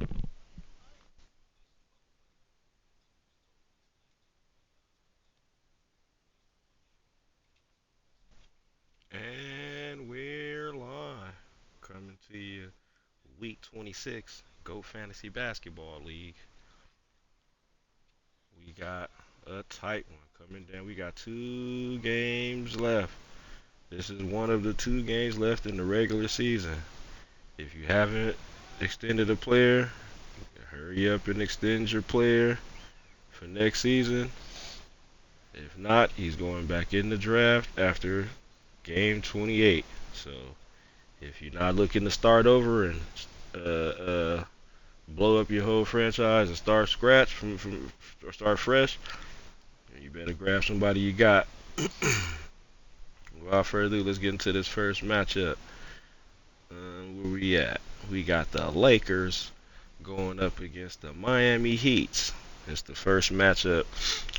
And we're live. Coming to you week 26, Go Fantasy Basketball League. We got a tight one coming down. We got 2 games left. This is one of the 2 games left in the regular season. If you haven't extended a player, hurry up and extend your player for next season. If not, he's going back in the draft after game 28. So if you're not looking to start over and uh, uh, blow up your whole franchise and start scratch from or start fresh, you better grab somebody you got. Without further ado, let's get into this first matchup. Where we at? We got the Lakers going up against the Miami Heats. It's the first matchup.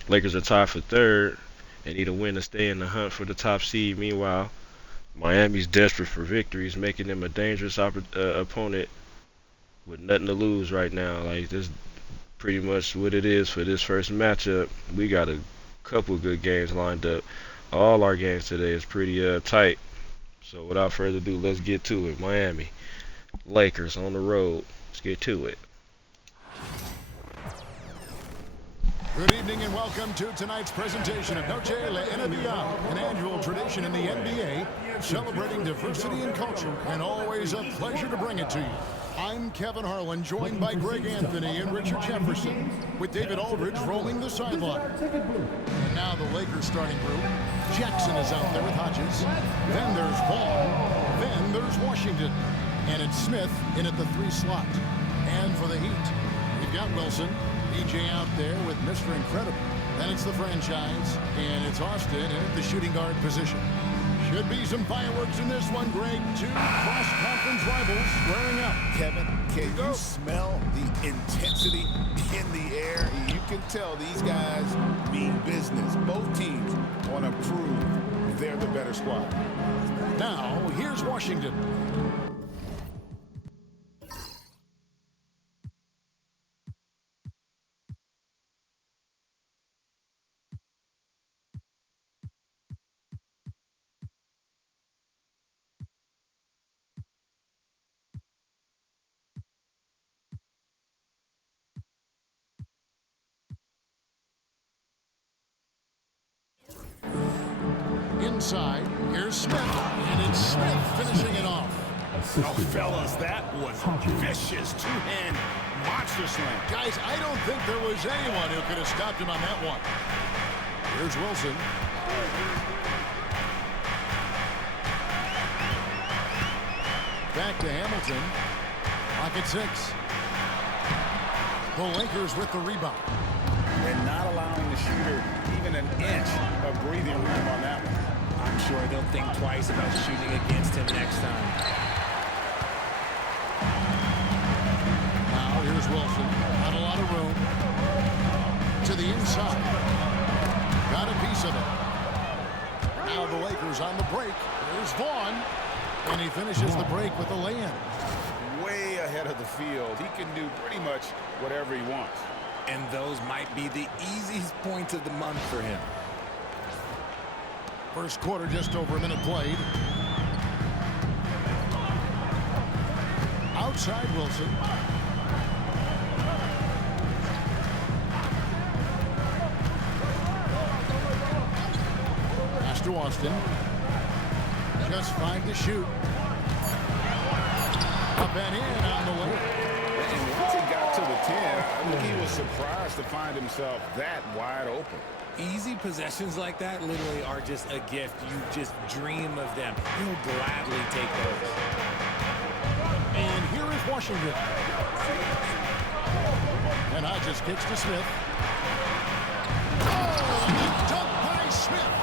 Lakers are tied for third and need a win to stay in the hunt for the top seed. Meanwhile, Miami's desperate for victories, making them a dangerous opponent with nothing to lose right now. Like, this is pretty much what it is for this first matchup. We got a couple good games lined up. All our games today is pretty tight. So without further ado, let's get to it. Miami, Lakers on the road. Let's get to it. Good evening and welcome to tonight's presentation of Noche La NBA, an annual tradition in the NBA, celebrating diversity and culture, and always a pleasure to bring it to you. I'm Kevin Harlan, joined by Greg Anthony and Richard Jefferson, with David Aldridge rolling the sideline. And now the Lakers starting group. Jackson is out there with Hodges. Then there's Vaughn. Then there's Washington. And it's Smith in at the 3 slot. And for the Heat, we've got Wilson. BJ out there with Mr. Incredible. Then it's the franchise, and it's Austin at the shooting guard position. Should be some fireworks in this one, Greg. 2 cross-conference rivals squaring up. Kevin, can you smell the intensity in the air? You can tell these guys mean business. Both teams want to prove they're the better squad. Now, here's Washington. Inside, here's Smith, and it's Smith finishing it off. Oh, fellas, that was vicious. Two-hand monster slam. Guys, I don't think there was anyone who could have stopped him on that one. Here's Wilson. Back to Hamilton. Clock at 6. The Lakers with the rebound. And not allowing the shooter even an inch of breathing room on that one. I'm sure they'll think twice about shooting against him next time. Now here's Wilson. Not a lot of room. To the inside. Got a piece of it. Now the Lakers on the break. Here's Vaughn. And he finishes the break with a lay-in. Way ahead of the field. He can do pretty much whatever he wants. And those might be the easiest points of the month for him. First quarter, just over a minute played. Outside Wilson. Pass to Austin. Just 5 to shoot. Up and in on the way. And once he got to the 10, I think he was surprised to find himself that wide open. Easy possessions like that literally are just a gift. You just dream of them. You'll gladly take those. And here is Washington. And Hodges kicks to Smith. Oh, dunk by Smith.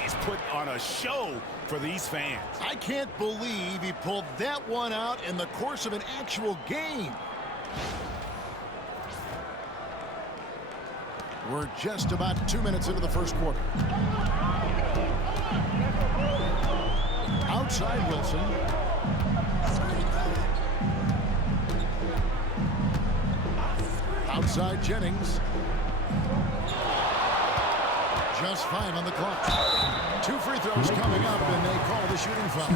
He's put on a show for these fans. I can't believe he pulled that one out in the course of an actual game. We're just about 2 minutes into the first quarter. Outside Wilson. Outside Jennings. Just 5 on the clock. 2 free throws coming up, and they call the shooting foul.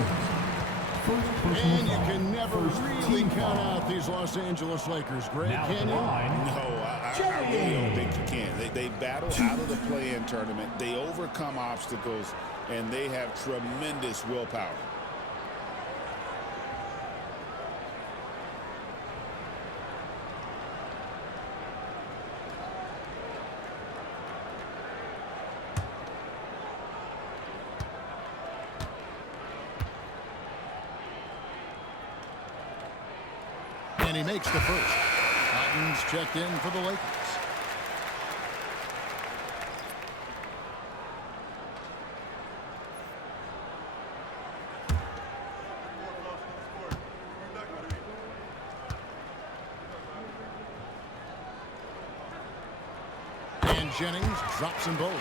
And you can never really count out these Los Angeles Lakers. Greg, can you? No, I really don't think you can. They battle out of the play-in tournament. They overcome obstacles, and they have tremendous willpower. And he makes the first. Titans checked in for the Lakers. And Jennings drops them both.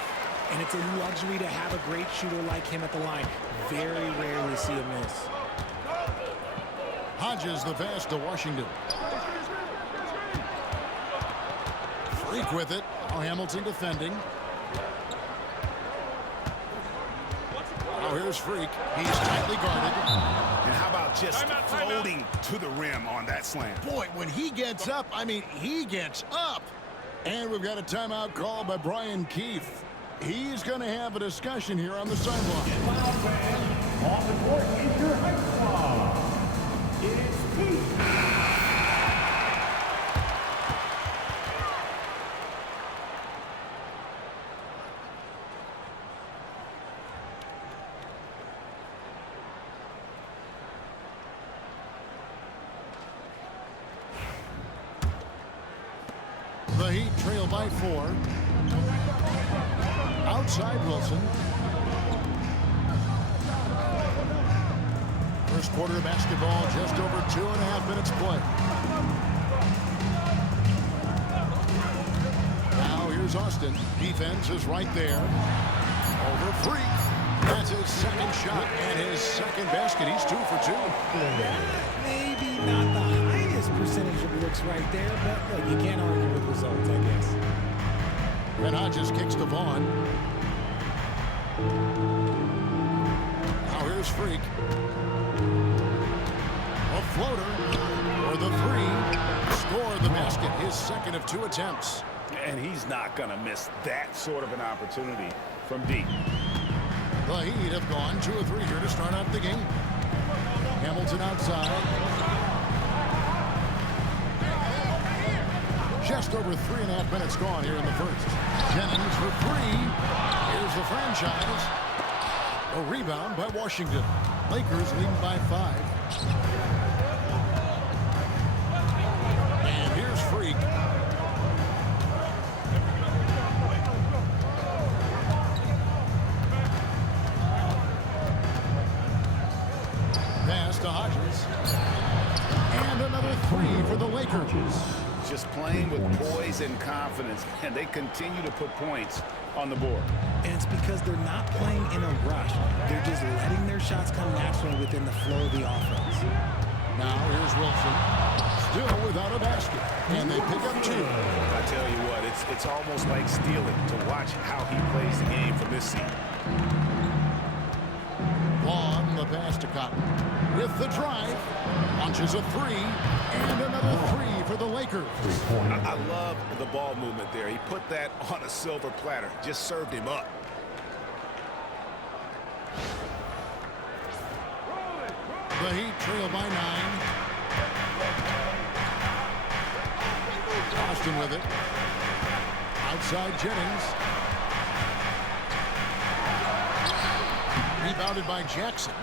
And it's a luxury to have a great shooter like him at the line. Very rarely see a miss. Hodges the pass to Washington. Freak with it. Now Hamilton defending. Now here's Freak. He's tightly guarded. And how about just floating to the rim on that slam? Boy, when he gets up, I mean, he gets up. And we've got a timeout called by Brian Keefe. He's going to have a discussion here on the sideline. On the court is your high squad. It's Keefe. The Heat trail by 4. Outside Wilson. First quarter of basketball, just over 2.5 minutes play. Now here's Austin. Defense is right there. Over Freak. That's his second shot and his second basket. He's 2 for 2. Maybe not the highest percentage of looks right there, but look, you can't argue with results, I guess. And Hodges kicks to Vaughn. Now here's Freak. A floater for the 3. Score the basket. His second of 2 attempts. And he's not going to miss that sort of an opportunity from deep. The Heat have gone 2 of 3 here to start out the game. Hamilton outside. Just over 3.5 minutes gone here in the first. Jennings for 3. Here's the franchise. A rebound by Washington. Lakers leading by 5. And here's Freak. Pass to Hodges. And another 3 for the Lakers. Just playing with poise and confidence, and they continue to put points on the board. And it's because they're not playing in a rush. They're just letting their shots come naturally within the flow of the offense. Now here's Wilson. Still without a basket. And they pick up 2. I tell you what, it's almost like stealing to watch how he plays the game from this seat. Long the pass to Cotton. With the drive. Launches a 3. And another 3 for the Lakers. I love the ball movement there. He put that on a silver platter. Just served him up. The Heat trail by 9. Austin with it. Outside Jennings. Rebounded by Jackson.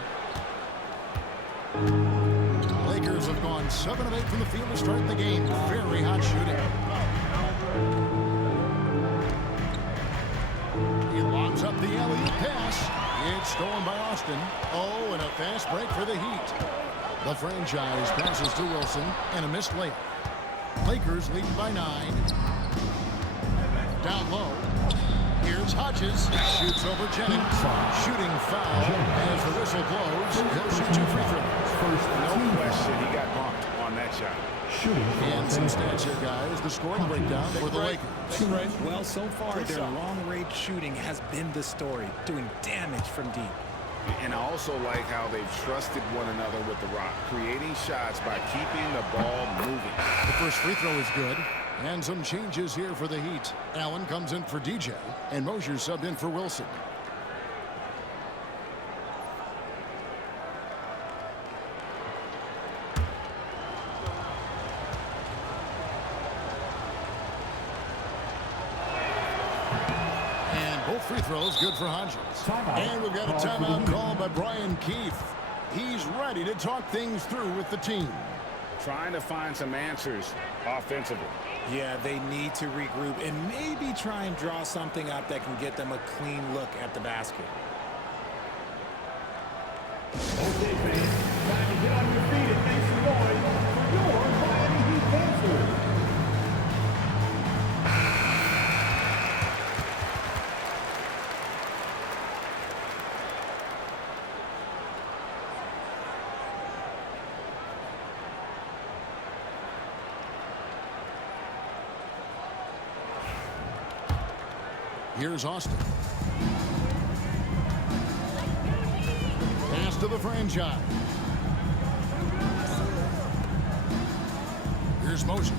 Lakers have gone 7 of 8 from the field to start the game. Very hot shooting. He lobs up the alley-oop pass. It's stolen by Austin. Oh, and a fast break for the Heat. The franchise passes to Wilson and a missed layup. Lakers lead by 9. Down low. Here's Hodges. Shoots over Jennings. Shooting foul as the whistle blows. He'll shoot 2 free throws. No question, he got bumped on on that shot. And some stats here, guys. The scoring breakdown for the Lakers. Well, so far, their long-range shooting has been the story, doing damage from deep. And I also like how they've trusted one another with the rock, creating shots by keeping the ball moving. The first free throw is good. And some changes here for the Heat. Allen comes in for DJ, and Mosier subbed in for Wilson. Both free throws good for Hodges. And we've got a timeout called by Brian Keefe. He's ready to talk things through with the team. Trying to find some answers offensively. Yeah, they need to regroup and maybe try and draw something up that can get them a clean look at the basket. Okay, fans, time to get on your feet and make some noise for your Miami Heat dancers. Here's Austin. Pass to the franchise. Here's Mosier.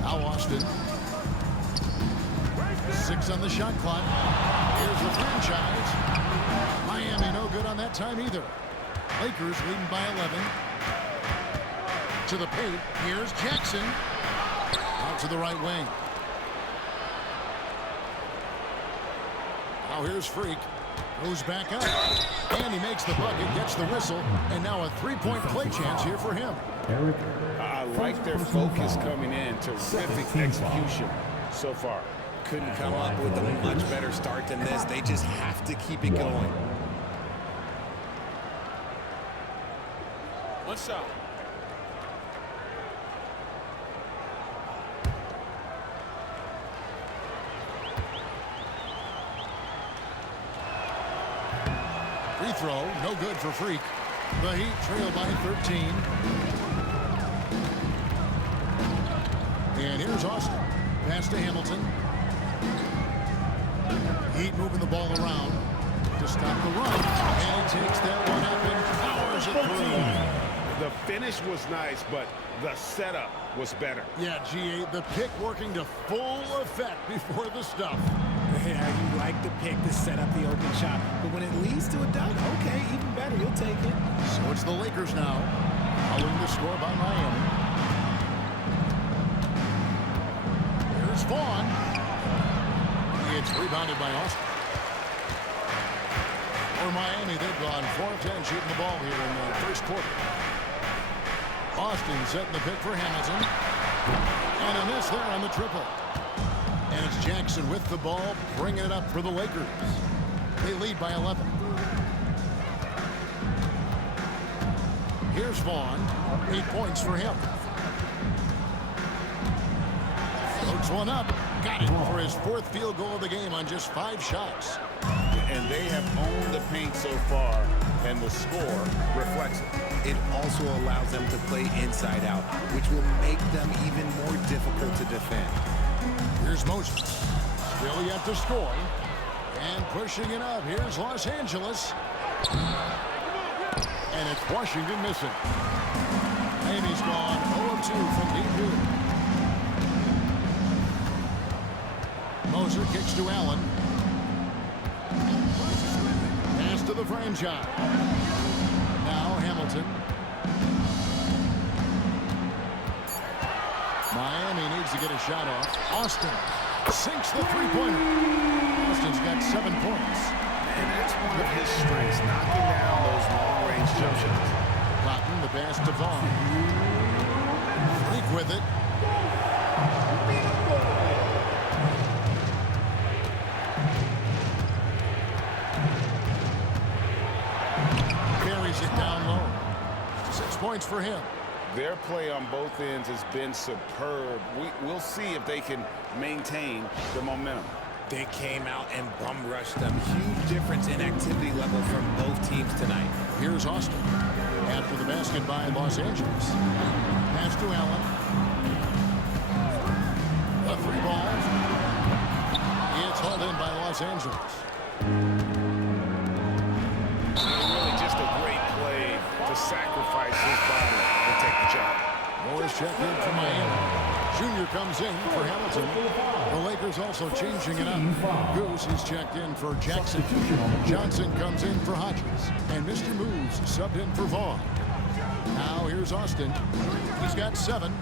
Now Austin. 6 on the shot clock. Here's the franchise. Miami no good on that time either. Lakers leading by 11. To the paint. Here's Jackson. Out to the right wing. Now here's Freak. Goes back up. And he makes the bucket, gets the whistle, and now a three-point play chance here for him. I like their focus coming in. Terrific execution so far. Couldn't come up with a much better start than this. They just have to keep it going. One shot. Free throw, no good for Freak. The Heat trail by 13. And here's Austin. Pass to Hamilton. Heat moving the ball around to stop the run. And he takes that one up and powers it through. The finish was nice, but the setup was better. Yeah, GA, the pick working to full effect before the stuff. Yeah, you like the pick to set up the open shot, but when it leads to a dunk, okay, even better, you'll take it. So it's the Lakers now, following the score by Miami. Here's Vaughn. It's rebounded by Austin. For Miami, they've gone 4 of 10 shooting the ball here in the first quarter. Austin setting the pick for Hamilton. And a miss there on the triple. And it's Jackson with the ball, bringing it up for the Lakers. They lead by 11. Here's Vaughn. 8 points for him. Floats one up. Got it for his 4th field goal of the game on just 5 shots. And they have owned the paint so far, and the score reflects it. It also allows them to play inside out, which will make them even more difficult to defend. Here's Mosier. Still yet to score. And pushing it up. Here's Los Angeles. And it's Washington missing. Miami's gone 0 of 2 from deep here. Mosier kicks to Allen. Pass to the franchise. Now Hamilton. Miami needs to get a shot off. Austin sinks the three-pointer. Austin's got 7 points. And that's one of his strengths, knocking down those long-range jump shots. Cotton, the pass to Vaughn. Freak with it. Carries it down low. 6 points for him. Their play on both ends has been superb. We'll see if they can maintain the momentum. They came out and bum rushed them. Huge difference in activity level from both teams tonight. Here's Austin. After the basket by Los Angeles. Pass to Allen. A free ball. It's hauled in by Los Angeles. Really just a great play to sacrifice his body and take the shot. Morris checked in for Miami. Junior comes in for Hamilton. The Lakers also changing it up. Goose is checked in for Jackson. Johnson comes in for Hodges. And Mr. Moves subbed in for Vaughn. Now here's Austin. He's got 7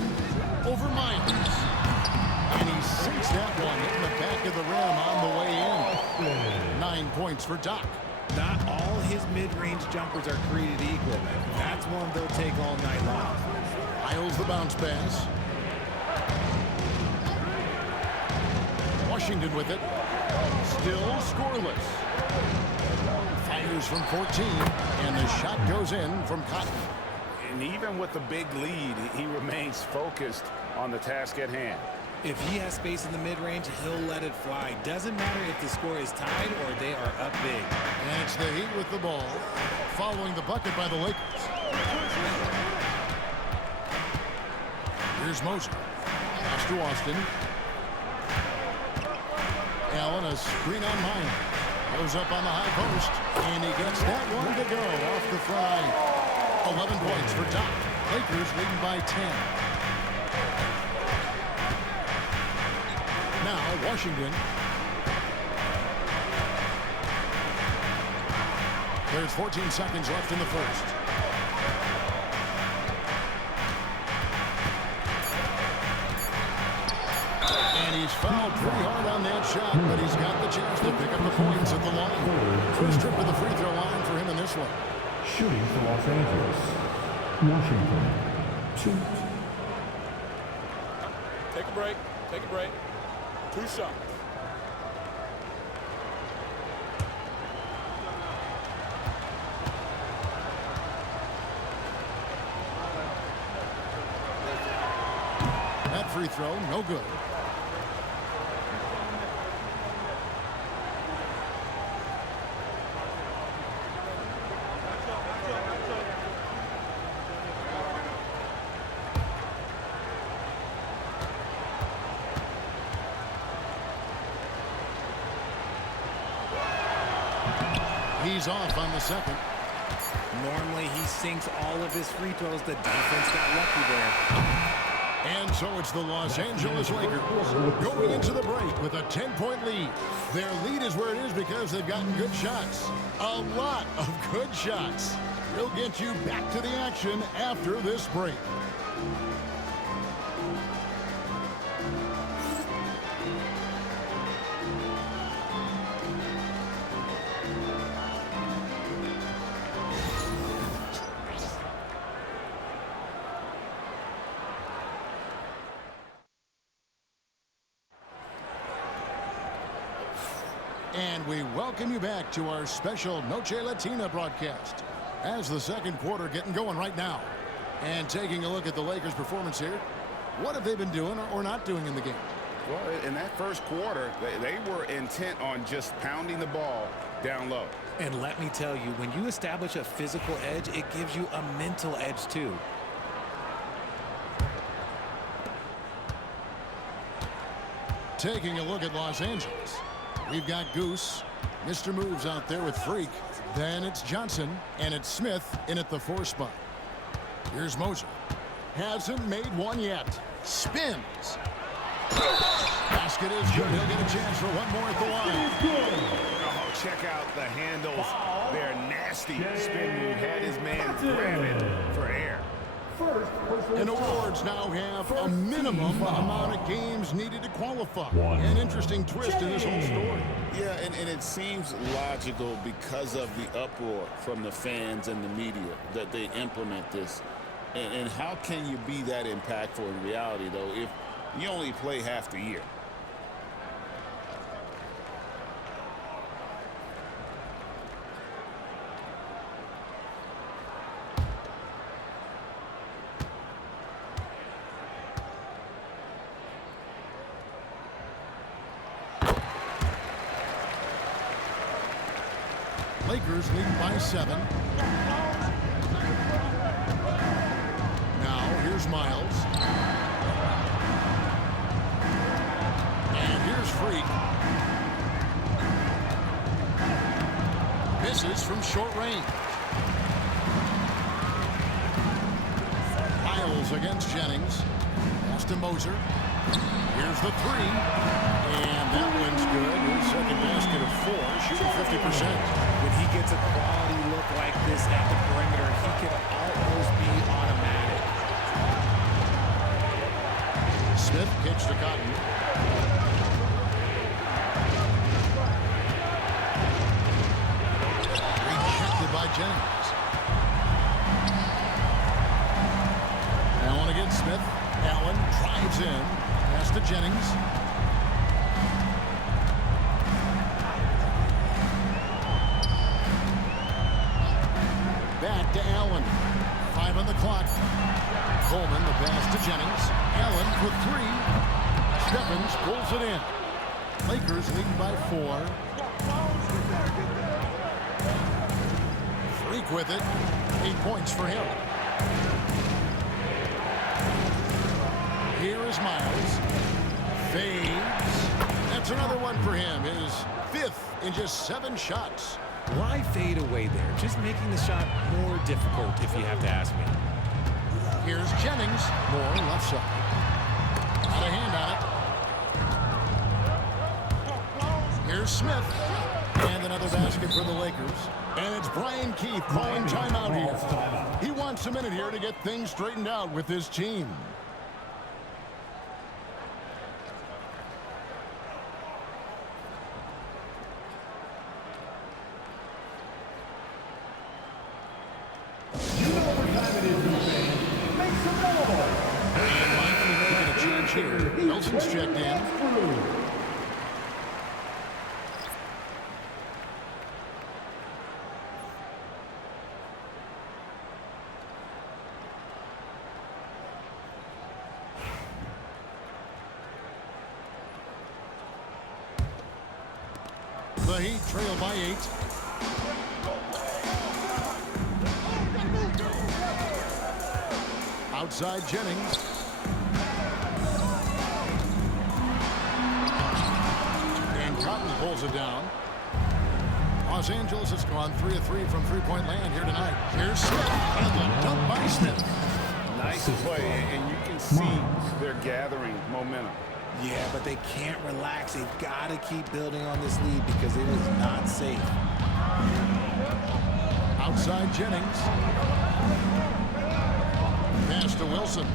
over Myers. And he sinks that one in the back of the rim on the way in. 9 points for Doc. Not all his mid-range jumpers are created equal. That's one they'll take all night long. Miles the bounce pass. Washington with it. Still scoreless. Fires from 14. And the shot goes in from Cotton. And even with the big lead, he remains focused on the task at hand. If he has space in the mid-range, he'll let it fly. Doesn't matter if the score is tied or they are up big. And it's the Heat with the ball, following the bucket by the Lakers. Here's Moser. Pass to Austin. Allen, a screen on mine. Goes up on the high post, and he gets that one to go off the fly. 11 points for Doc. Lakers leading by 10. Now Washington. There's 14 seconds left in the first. And he's fouled pretty hard on that shot, but he's got the chance to pick up the points at the line. First trip to the free throw line for him in this one. Shooting for Los Angeles. Washington. 2. Take a break. Take a break. 2 shots. That free throw, no good. He's off on the second. Normally, he sinks all of his free throws. The defense got lucky there. And so it's the Los Angeles Lakers going into the break with a 10-point lead. Their lead is where it is because they've gotten good shots. A lot of good shots. We'll get you back to the action after this break. And we welcome you back to our special Noche Latina broadcast as the second quarter getting going right now. And taking a look at the Lakers' performance here, what have they been doing or not doing in the game? Well, in that first quarter, they were intent on just pounding the ball down low. And let me tell you, when you establish a physical edge, it gives you a mental edge too. Taking a look at Los Angeles, we've got Goose, Mr. Moves out there with Freak. Then it's Johnson, and it's Smith in at the 4 spot. Here's Moser. Hasn't made one yet. Spins. Basket is good. He'll get a chance for one more at the line. Oh, check out the handles. They're nasty. Spin move had his man grabbing for air. And awards now have a minimum amount of games needed to qualify. An interesting twist in this whole story. Yeah, and it seems logical because of the uproar from the fans and the media that they implement this. And how can you be that impactful in reality, though, if you only play half the year? Lakers leading by 7. Now here's Miles. And here's Freak. Misses from short range. Miles against Jennings. Pass to Moser. Here's the 3. And that one's good. His second basket of 4, shooting 50%. When he gets a quality look like this at the perimeter, he can almost be automatic. Smith kicks to Cotton. Rejected by Jennings. Allen against Smith. Allen drives in. Pass to Jennings. Back to Allen. 5 on the clock. Coleman, the pass to Jennings. Allen with 3. Stephens pulls it in. Lakers leading by 4. Freak with it. 8 points for him. Here is Miles. Fades. That's another one for him. His 5th in just 7 shots. Why fade away there? Just making the shot more difficult, if you have to ask me. Here's Jennings. More left side. Got a hand on it. Here's Smith. And another basket for the Lakers. And it's Brian Keith calling timeout here. He wants a minute here to get things straightened out with his team. Wilson's checked in. The Heat trail by 8. Outside Jennings. Cotton pulls it down. Los Angeles has gone 3 of 3 from three-point land here tonight. Here's Smith, and the dunk by Smith. Nice play, and you can see they're gathering momentum. Yeah, but they can't relax. They've got to keep building on this lead because it is not safe. Outside Jennings. Pass to Wilson.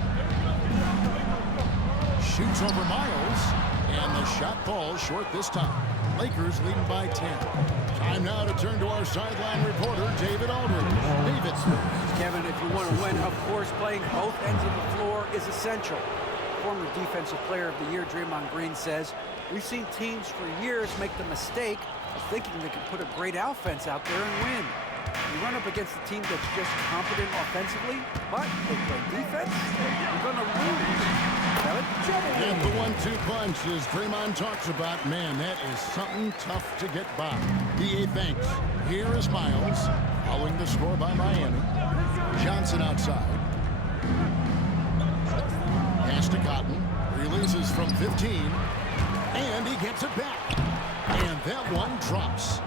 Shoots over Miles. And the shot falls short this time. Lakers leading by 10. Time now to turn to our sideline reporter, David Aldridge. David. Kevin, if you want to win, of course, playing both ends of the floor is essential. Former Defensive Player of the Year, Draymond Green, says, we've seen teams for years make the mistake of thinking they can put a great offense out there and win. You run up against a team that's just competent offensively, but they play defense, you're going to lose. And the 1-2 punch, as Draymond talks about, man, that is something tough to get by. DA thanks. Here is Miles, following the score by Miami. Johnson outside. Pass to Cotton. Releases from 15. And he gets it back. And that one drops.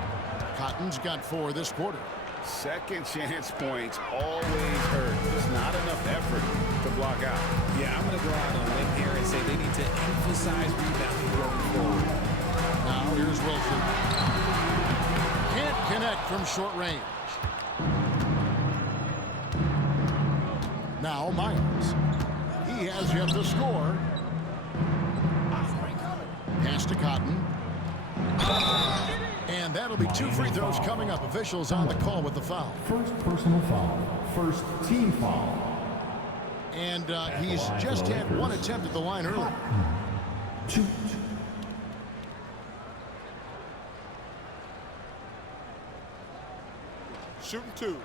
Cotton's got 4 this quarter. Second chance points always hurt. There's not enough effort to block out. Yeah, I'm going to go out on a limb here and say they need to emphasize rebounding going forward. Now here's Wilson. Can't connect from short range. Now Miles. He has yet to score. Pass to Cotton. And that'll be 2 free throws coming up. Officials on the call with the foul. First personal foul. First team foul. And he's just had 1 attempt at the line earlier. Shoot. Shooting 2.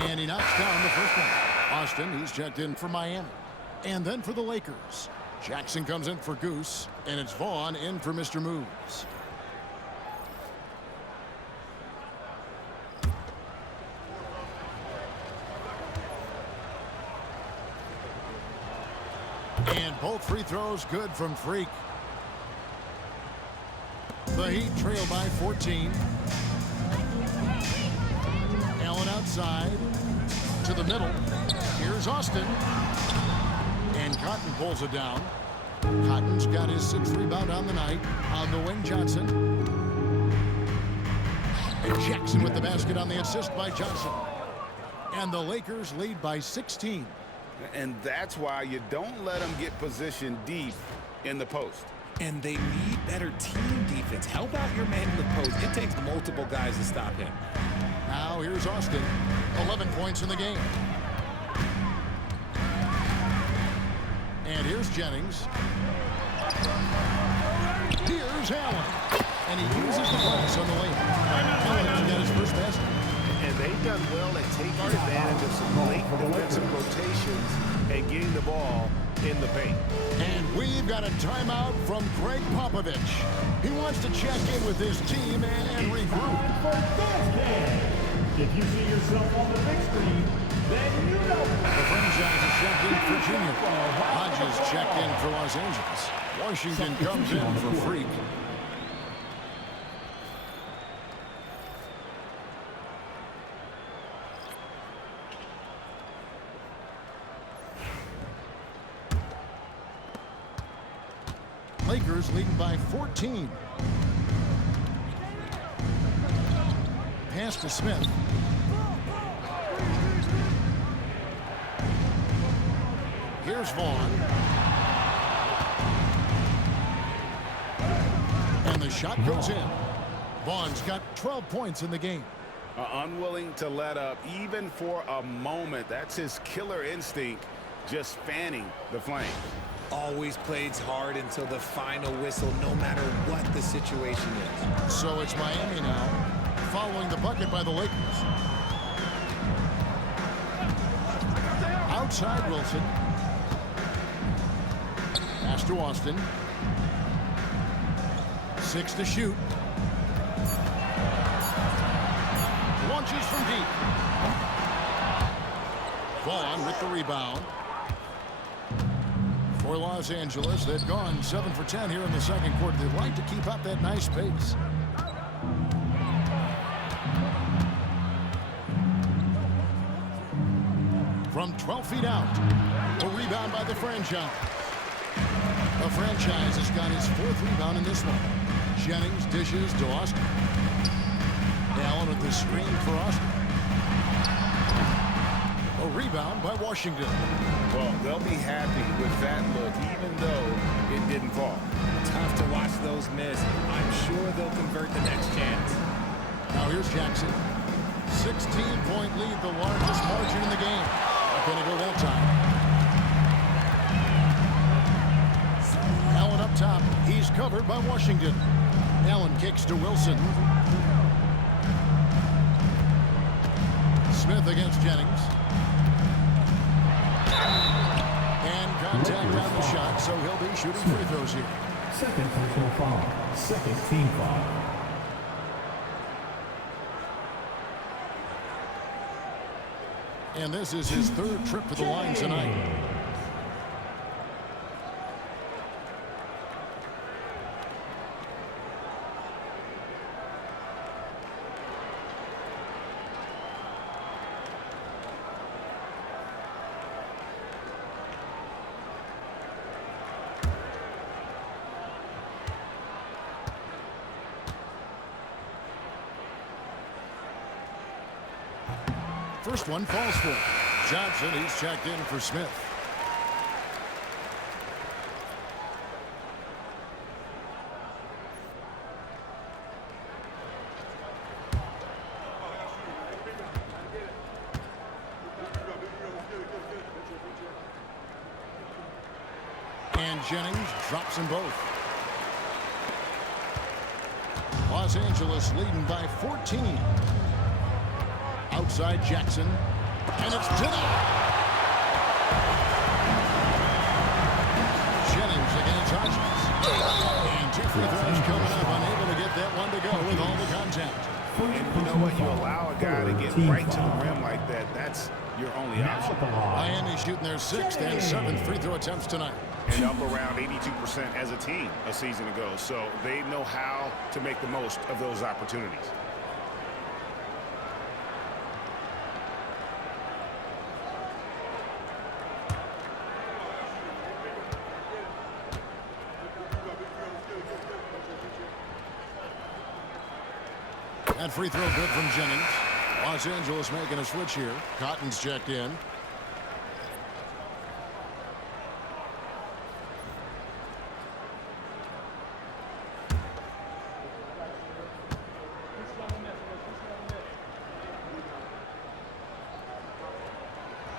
And he knocks down the first one. Austin, he's checked in for Miami. And then for the Lakers, Jackson comes in for Goose, and it's Vaughn in for Mr. Moves. And both free throws good from Freak. The Heat trail by 14. Allen outside to the middle. Here's Austin. And Cotton pulls it down. Cotton's got his 6th rebound on the night. On the wing, Johnson. And Jackson with the basket on the assist by Johnson. And the Lakers lead by 16. And that's why you don't let them get positioned deep in the post. And they need better team defense. Help out your man in the post. It takes multiple guys to stop him. Now here's Austin. 11 points in the game. And here's Jennings. Here's Allen. And he uses the glass on the layup. Allen got his first basket. And they've done well at taking advantage of some late defensive rotations and getting the ball in the paint. And we've got a timeout from Greg Popovich. He wants to check in with his team and regroup. For this game. If you see yourself on the big screen, then you know. The franchise is checked in for Junior. Hodges checked in for Los Angeles. Washington comes in for Freak. Lakers leading by 14. Pass to Smith. Here's Vaughn. And the shot goes in. Vaughn's got 12 points in the game. Unwilling to let up even for a moment. That's his killer instinct, just fanning the flame. Always plays hard until the final whistle, no matter what the situation is. So it's Miami now, following the bucket by the Lakers. Outside Wilson. Pass to Austin. 6 to shoot. Launches from deep. Vaughn with the rebound. For Los Angeles, they've gone 7 for 10 here in the second quarter. They'd like to keep up that nice pace. From 12 feet out, a rebound by the franchise. The franchise has got his 4th rebound in this one. Jennings dishes to Austin. Allen with the screen for Austin. A rebound by Washington. Well, they'll be happy with that look, even though it didn't fall. Tough to watch those miss. I'm sure they'll convert the next chance. Now here's Jackson. 16-point lead, the largest margin in the game. Not going to go that time. Allen up top. He's covered by Washington. Allen kicks to Wilson. Smith against Jennings. And contact on the shot, so he'll be shooting free throws here. Second personal foul. Second team foul. And this is his 3rd trip to the line tonight. First one falls for Johnson. He's checked in for Smith. And Jennings drops them both. Los Angeles leading by 14. Outside Jackson, and it's denied. Jennings against Hodges. And 2 free throws coming up. Unable to get that one to go with all the contact. And you know what? You allow a guy to get right to the rim like that. That's your only option. Miami shooting their 6th and 7th free throw attempts tonight. And up around 82% as a team a season ago. So they know how to make the most of those opportunities. That free throw good from Jennings. Los Angeles making a switch here. Cotton's checked in.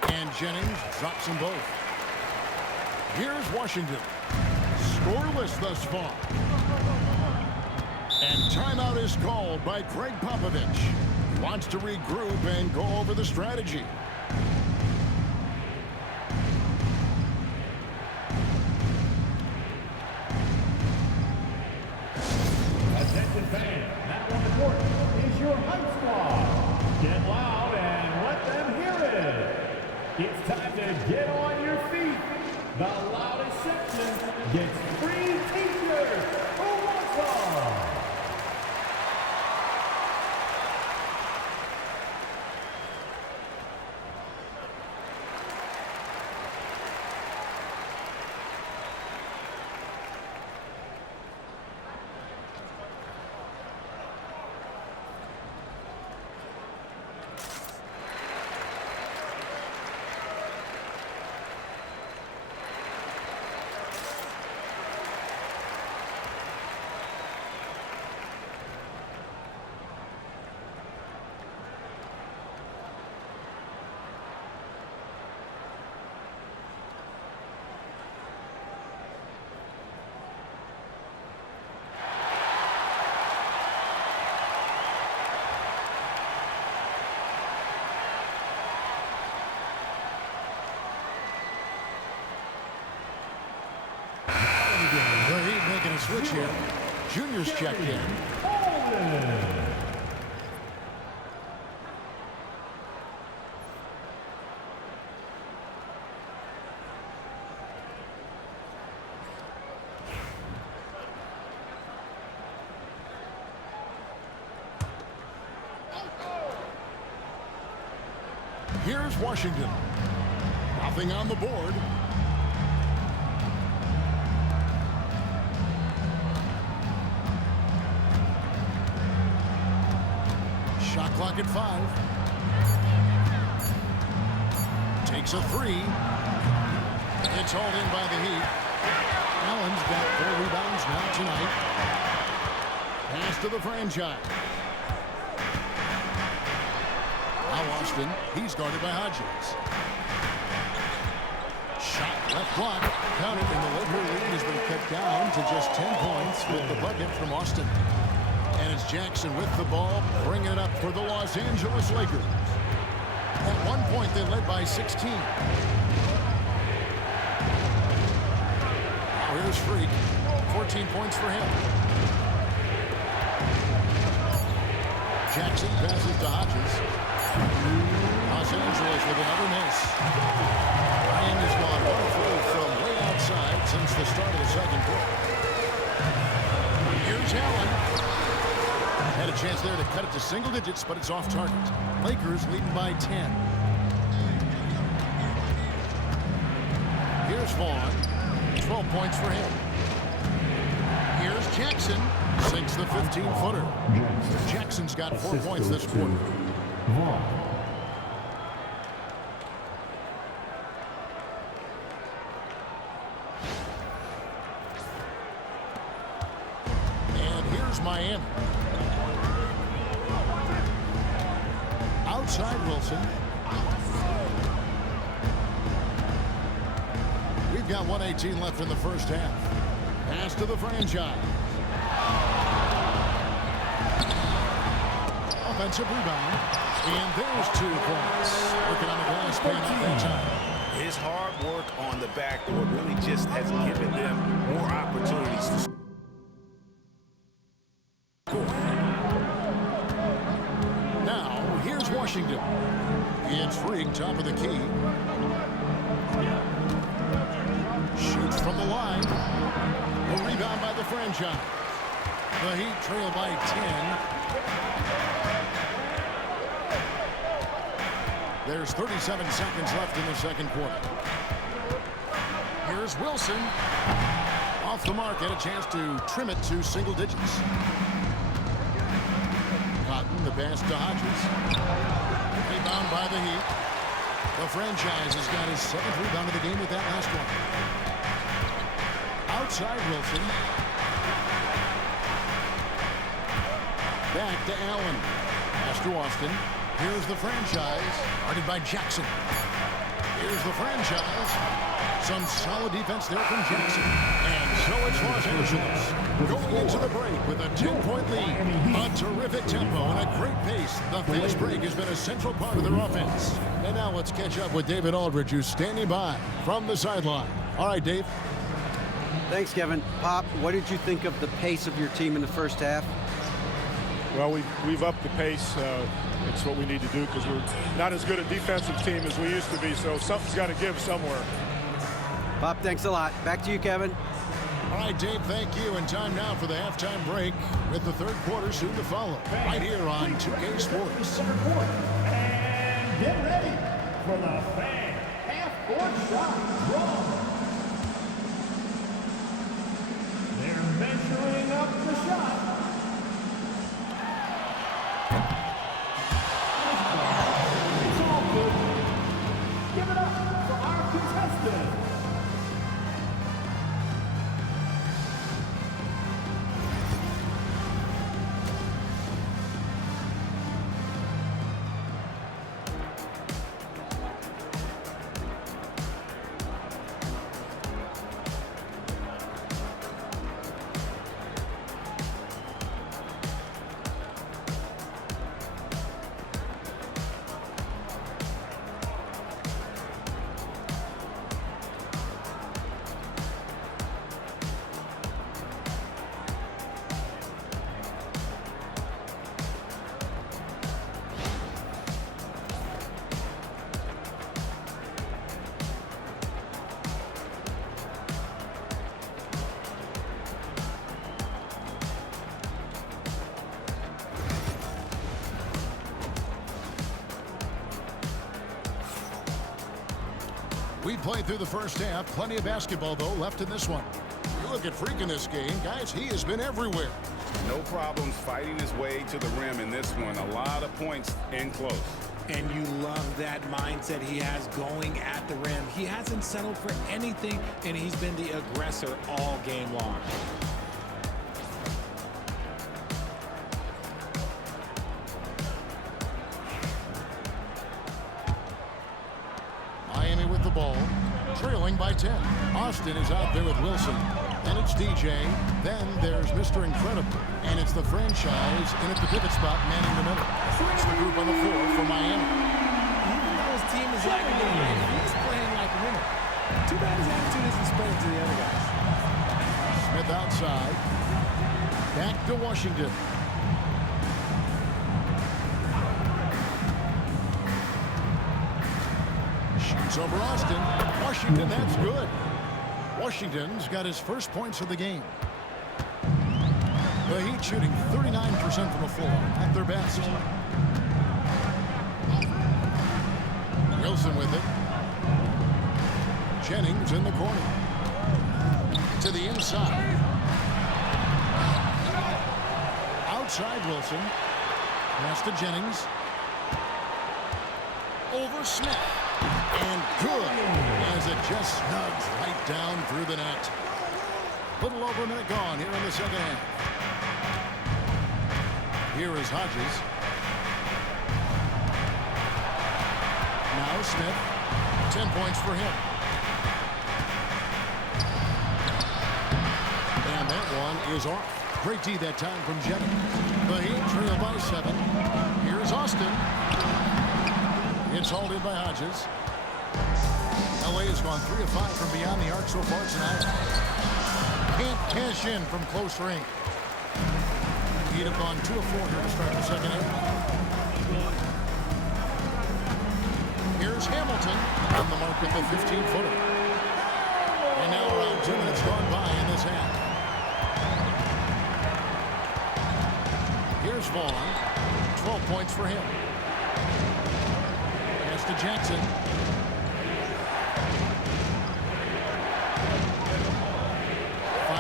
And Jennings drops them both. Here's Washington. Scoreless thus far. And timeout is called by Greg Popovich. Wants to regroup and go over the strategy. Attention fans, that on the court is your hype squad. Get loud and let them hear it. It's time to get on your feet. The loudest section gets free t-shirts. Who wants some? Switch here. Junior's checked in. Here's Washington. Nothing on the board. Shot clock at 5. Takes a 3. It's hauled in by the Heat. Allen's got 4 rebounds now tonight. Pass to the franchise. Now Austin. He's guarded by Hodges. Shot left block. Counted, and the Laker lead has been cut down to just 10 points with the bucket from Austin. And it's Jackson with the ball, bringing it up for the Los Angeles Lakers. At one point, they led by 16. Now here's Freak. 14 points for him. Jackson passes to Hodges. Los Angeles with another miss. Ryan has gone 1 from way outside since the start of the second quarter. Here's Allen. Had a chance there to cut it to single digits, but it's off target. Lakers leading by 10. Here's Vaughn. 12 points for him. Here's Jackson. Sinks the 15-footer. Jackson's got 4 points this quarter. And here's Miami. Outside Wilson. We've got 1:18 left in the first half. Pass to the franchise. Offensive rebound. And there's 2 points. Working on the glass paint at that time. His hard work on the backboard really just has given them more opportunities to score. Now, here's Washington. It's free, top of the key. Shoots from the line. A rebound by the franchise. The Heat trail by 10. There's 37 seconds left in the second quarter. Here's Wilson. Off the mark, had a chance to trim it to single digits. Cotton, the pass to Hodges. Rebound by the Heat. The franchise has got his 7th rebound of the game with that last one. Outside Wilson. Back to Allen. Pass to Austin. Here's the franchise. Guarded by Jackson. Here's the franchise. Some solid defense there from Jackson. And so it's Los Angeles going into the break with a 10-point lead. A terrific tempo and a great pace. The fast break has been a central part of their offense. And now let's catch up with David Aldridge, who's standing by from the sideline. All right, Dave. Thanks, Kevin. Pop, what did you think of the pace of your team in the first half? Well, we've upped the pace. It's what we need to do because we're not as good a defensive team as we used to be. So something's got to give somewhere. Pop, thanks a lot. Back to you, Kevin. All right, Dave, thank you. And time now for the halftime break with the third quarter soon to follow. Right here on 2K Sports. And get ready for the fan half-court shot draw. They're measuring up the shot. It's all good. Give it up for our contestant. We played through the first half. Plenty of basketball, though, left in this one. You look at Freak in this game. Guys, he has been everywhere. No problems fighting his way to the rim in this one. A lot of points in close. And you love that mindset he has going at the rim. He hasn't settled for anything, and he's been the aggressor all game long. Miami with the ball, trailing by 10. Austin is out there with Wilson. Then it's DJ. Then there's Mr. Incredible. And it's the franchise in at the pivot spot, manning the middle. It's the group on the floor for Miami. Even though his team is like a winner, he's playing like a winner. Too bad his attitude isn't spread to the other guys. Smith outside. Back to Washington. Shoots over Austin. Washington, that's good. Washington's got his first points of the game. The Heat shooting 39% from the floor at their best. Wilson with it. Jennings in the corner. To the inside. Outside Wilson. Pass to Jennings. Over Smith. And good, as it just snugs right down through the net. Little over a minute gone here in the second half. Here is Hodges. Now Smith. 10 points for him. And that one is off. Great D that time from Jennings. The Heat trail by 7. Here's Austin. It's hauled in by Hodges. LA has gone 3 of 5 from beyond the arc so far tonight. Can't cash in from close range. He'd have gone 2 of 4 here to start the second half. Here's Hamilton on the mark at the 15-footer. And now around 2 minutes gone by in this half. Here's Vaughn. 12 points for him. Pass to Jackson.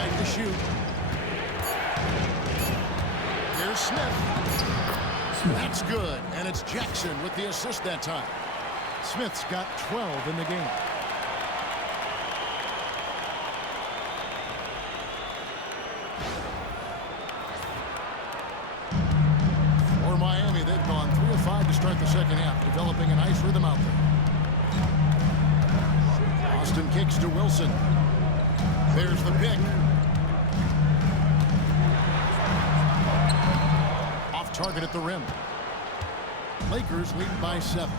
To shoot. Here's Smith. That's good, and it's Jackson with the assist that time. Smith's got 12 in the game. For Miami, they've gone 3 of 5 to start the second half, developing a nice rhythm out there. Austin kicks to Wilson. There's the pick. Target at the rim. Lakers lead by 7.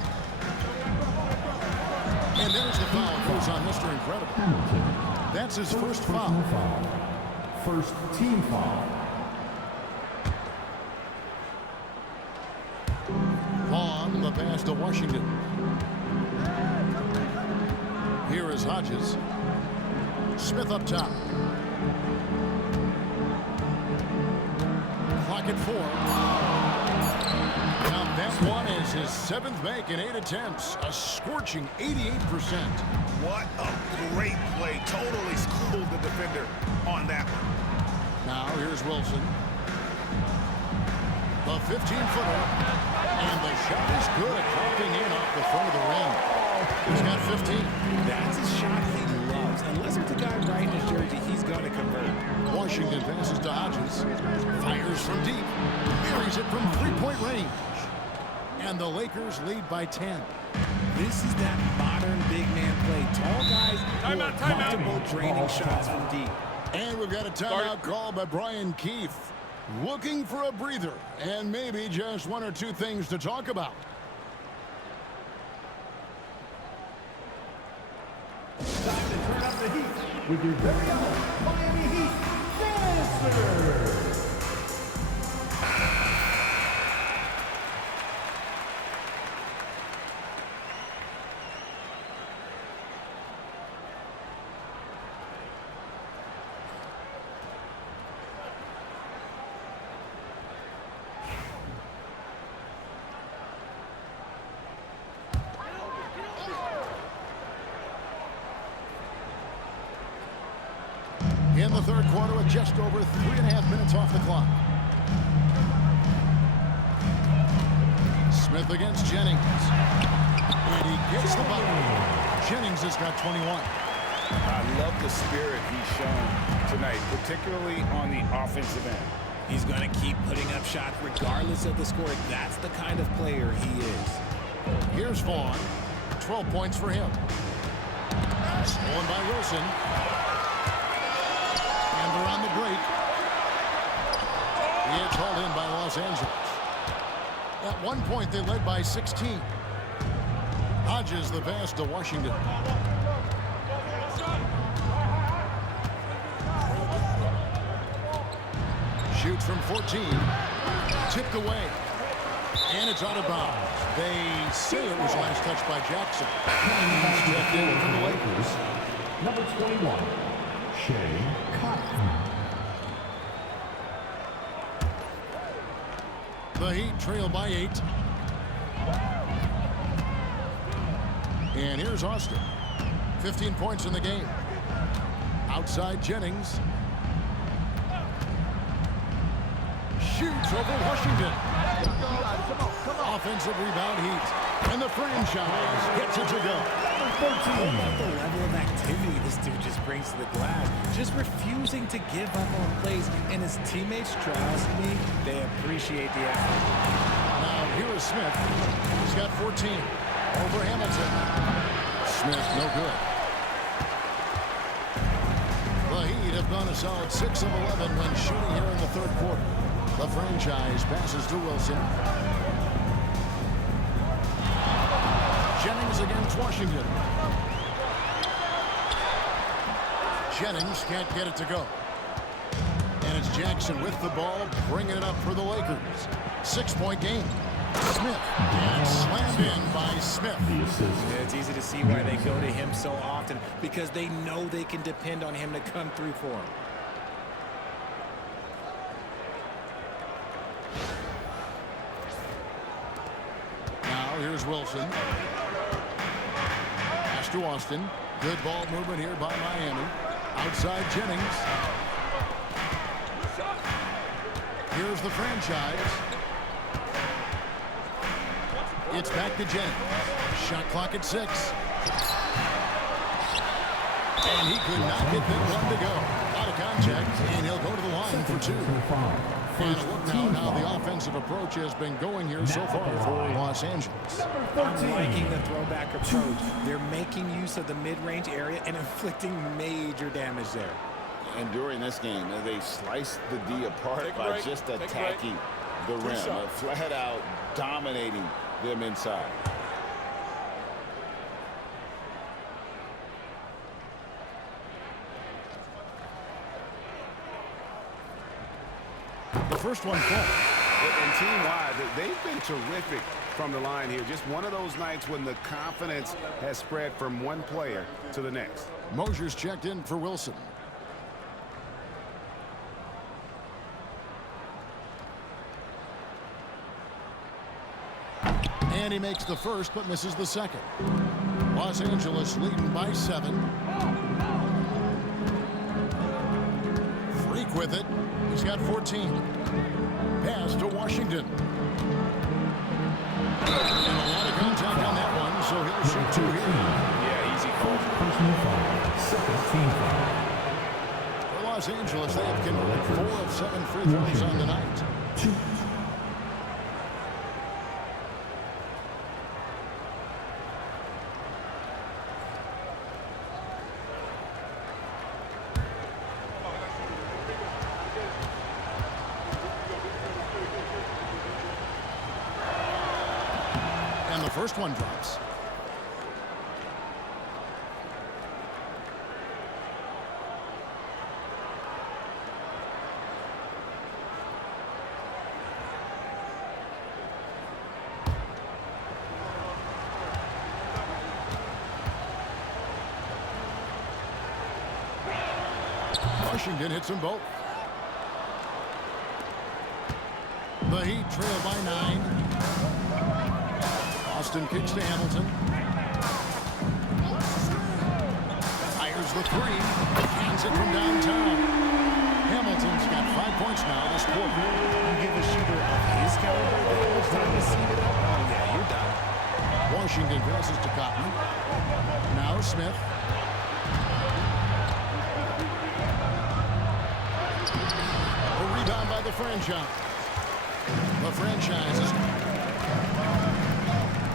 And there's the foul. Goes on Mr. Incredible. That's his first foul. First team foul. Vaughn, the pass to Washington. Here is Hodges. Smith up top. Clock at 4. Now that one is his 7th make in 8 attempts. A scorching 88%. What a great play. Totally schooled the defender on that one. Now here's Wilson. The 15-footer. And the shot is good. Dropping in off the front of the rim. He's got 15. That's a shot he loves. Unless there's a guy right in his jersey, he's going to convert. Washington passes to Hodges. Fires from deep. Buries it from 3-point range. And the Lakers lead by 10. This is that modern big man play. Tall guys who are comfortable draining shots from deep. And we've got a timeout call by Brian Keefe. Looking for a breather and maybe just 1 or 2 things to talk about. Time to turn up the heat with your very own Miami Heat Dancers. In the third quarter with just over 3.5 minutes off the clock. Smith against Jennings. And he gets the bucket. Jennings has got 21. I love the spirit he's shown tonight, particularly on the offensive end. He's going to keep putting up shots regardless of the score. That's the kind of player he is. Here's Vaughn. 12 points for him. Stolen by Wilson. And they're on the break. It's hauled in by Los Angeles. At one point, they led by 16. Hodges the pass to Washington. Shoots from 14. Tipped away. And it's out of bounds. They say it was last touched by Jackson. He's checked in for the Lakers. Number 21, Shea Cotton. The Heat trail by 8. And here's Austin. 15 points in the game. Outside Jennings. Shoots over Washington. Offensive rebound Heat. And the franchise gets it to go. How about the level of activity this dude just brings to the glass? Just refusing to give up on plays. And his teammates, trust me, they appreciate the effort. Now here is Smith. He's got 14. Over Hamilton. Smith no good. The Heat have gone a solid 6 of 11 when shooting here in the third quarter. The franchise passes to Wilson. Jennings against Washington. Jennings can't get it to go. And it's Jackson with the ball, bringing it up for the Lakers. 6-point game. Smith, and it's slammed in by Smith. Yeah, it's easy to see why they go to him so often, because they know they can depend on him to come through for them. Now here's Wilson. Pass to Austin. Good ball movement here by Miami. Outside Jennings. Here's the franchise. It's back to Jennings. Shot clock at 6. And he could not get that one to go. Out of contact, and he'll go to the line for 2. And a look now how the offensive approach has been going here so far for Los Angeles. I'm liking the throwback approach. They're making use of the mid-range area and inflicting major damage there. And during this game, they sliced the D apart by just attacking the rim, flat out dominating them inside. The first one falls. And team-wide, they've been terrific from the line here. Just one of those nights when the confidence has spread from one player to the next. Mosier's checked in for Wilson. And he makes the first but misses the second. Los Angeles leading by 7. Freak with it. He's got 14. Pass to Washington. And a lot of contact on that one, so he'll shoot 2 here. Yeah, easy call. Personal foul. Second team foul. For Los Angeles, they have converted 4 of 7 free throws on the night. 2. And the first one drops. Washington hits them both. The Heat trail by 9. Austin kicks to Hamilton. Fires the 3. Hands it from downtown. Hamilton's got 5 points now this quarter. You give a shooter of his caliber that much time to see it up. Oh, yeah, you're done. Washington passes to Cotton. Now Smith. A rebound by the franchise. The franchise is...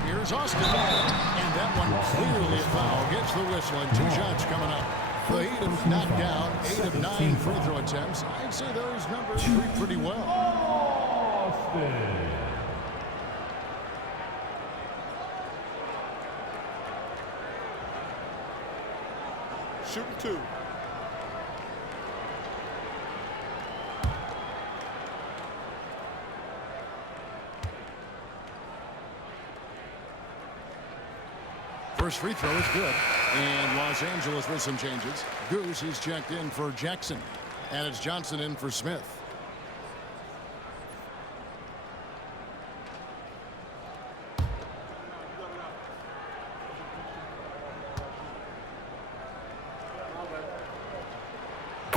Here's Austin. And that one clearly a foul. Gets the whistle and 2 shots coming up. The Heat have knocked down 8 of 9 free throw attempts. I'd say those numbers read pretty well. Austin. Shooting 2. First free throw is good. And Los Angeles with some changes. Goose is checked in for Jackson. And it's Johnson in for Smith.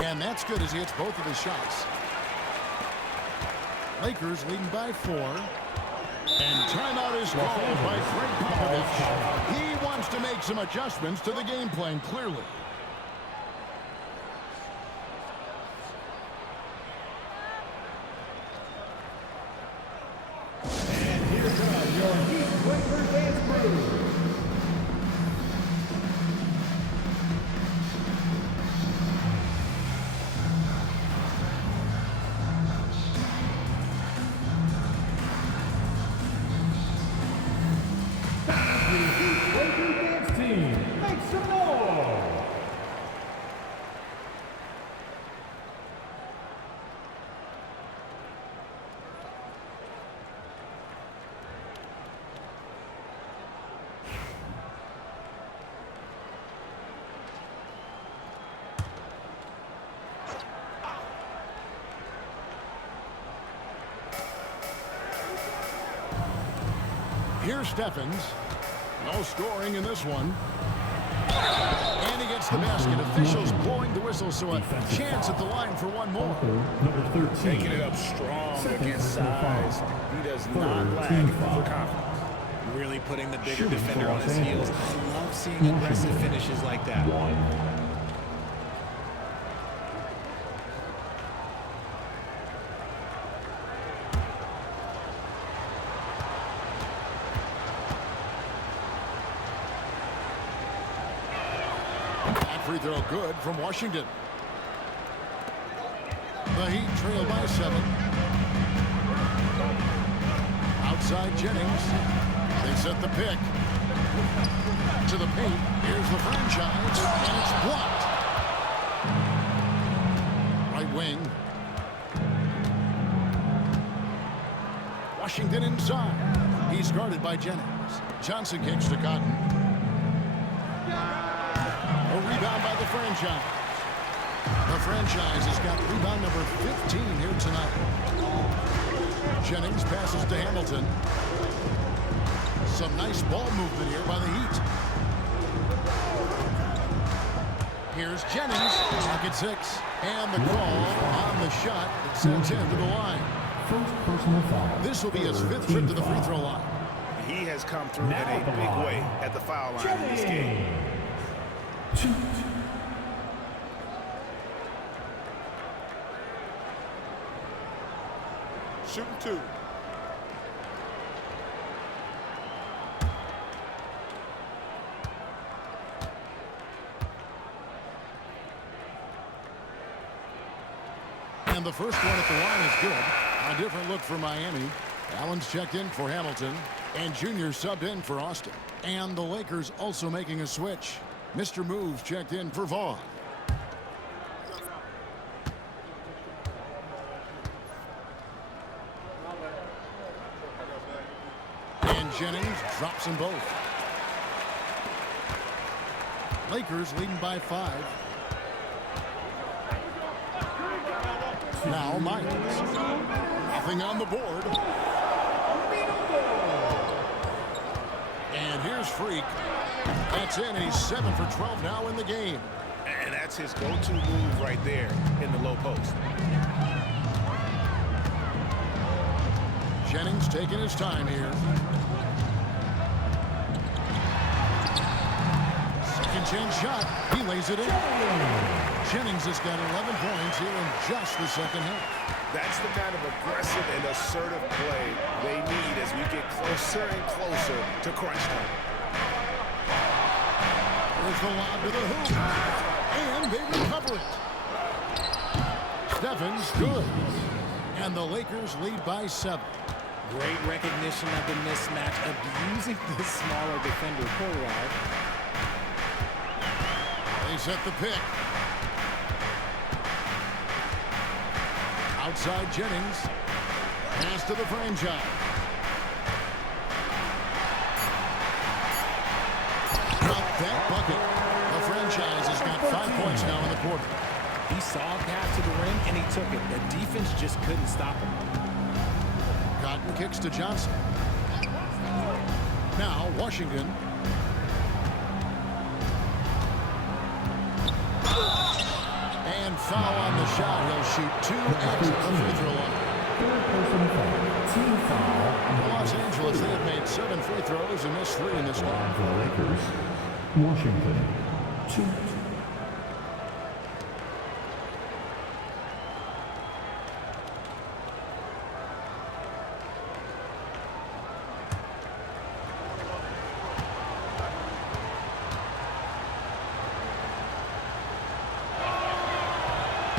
And that's good as he hits both of his shots. Lakers leading by 4. And timeout is called by Greg Popovich. He wants to make some adjustments to the game plan, clearly. And here come your Heat Lakers dance crew. The Heat Lakers dance team, make some noise. Here's Stephens. No scoring in this one. And he gets the basket. Officials blowing the whistle, so a chance at the line for one more. Number 13. Taking it up strong against size. He does not lack for confidence. Really putting the bigger defender on his heels. I love seeing aggressive finishes like that. That free throw good from Washington. The Heat trail by 7. Outside Jennings. They set the pick. To the paint. Here's the franchise. And it's blocked. Right wing. Washington inside. He's guarded by Jennings. Johnson kicks to Cotton. A rebound by the franchise. The franchise has got rebound number 15 here tonight. Jennings passes to Hamilton. Some nice ball movement here by the Heat. Here's Jennings. Pocket 6. And the call on the shot that sends him to the line. First personal foul. This will be his 5th trip to the free throw line. He has come through in a big way at the foul line in this game. Shooting 2. And the first one at the line is good. A different look for Miami. Allen's checked in for Hamilton. And Junior subbed in for Austin. And the Lakers also making a switch. Mr. Moves checked in for Vaughn. And Jennings drops them both. Lakers leading by 5. Now Myers. Nothing on the board. And here's Freak. That's in. He's 7 for 12 now in the game. And that's his go-to move right there in the low post. Jennings taking his time here. Second chance shot. He lays it in. Jennings has got 11 points here in just the second half. That's the kind of aggressive and assertive play they need as we get closer and closer to crunch time. There's the lob to the hoop. And they recover it. Stephens good. And the Lakers lead by 7. Great recognition of the mismatch, abusing the smaller defender Polard. They set the pick. Outside Jennings. Pass to the franchise. Got that bucket. The franchise has got 5 points now in the quarter. He saw a pass to the rim, and he took it. The defense just couldn't stop him. Cotton kicks to Johnson. Now Washington. And foul on the shot. He'll shoot 2 at the free throw line. Third personal foul. Team foul. Los Angeles, they have made 7 free throws and missed 3 in this one. For the Lakers, Washington, 2.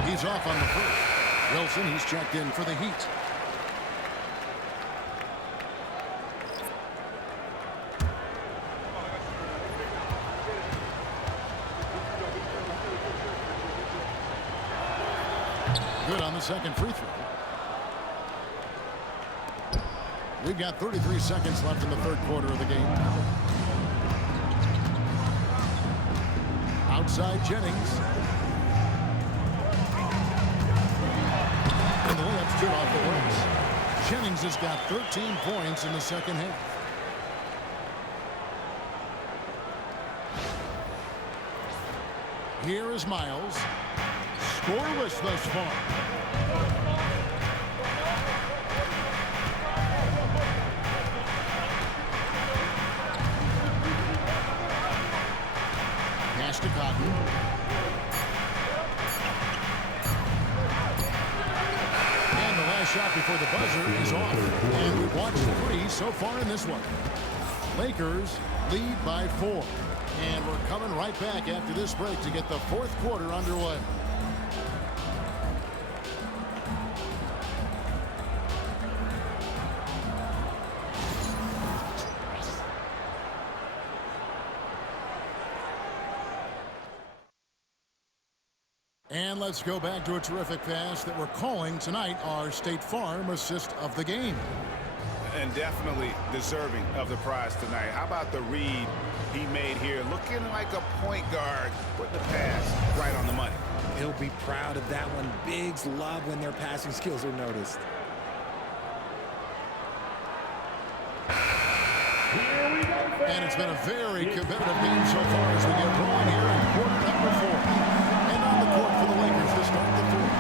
He's off on the first. Wilson, he's checked in for the Heat. Good on the second free throw. We've got 33 seconds left in the third quarter of the game. Outside Jennings. And the layup's good off the wings. Jennings has got 13 points in the second half. Here is Miles. Scoreless thus far. Pass to Cotton. And the last shot before the buzzer is off. And we've watched 3 so far in this one. Lakers lead by 4. And we're coming right back after this break to get the 4th quarter underway. And let's go back to a terrific pass that we're calling tonight our State Farm assist of the game. And definitely deserving of the prize tonight. How about the read he made here? Looking like a point guard, putting the pass right on the money. He'll be proud of that one. Bigs love when their passing skills are noticed. And it's been a very competitive game so far as we get rolling here in quarter number 4. And on the court for the Lakers to start the 4th.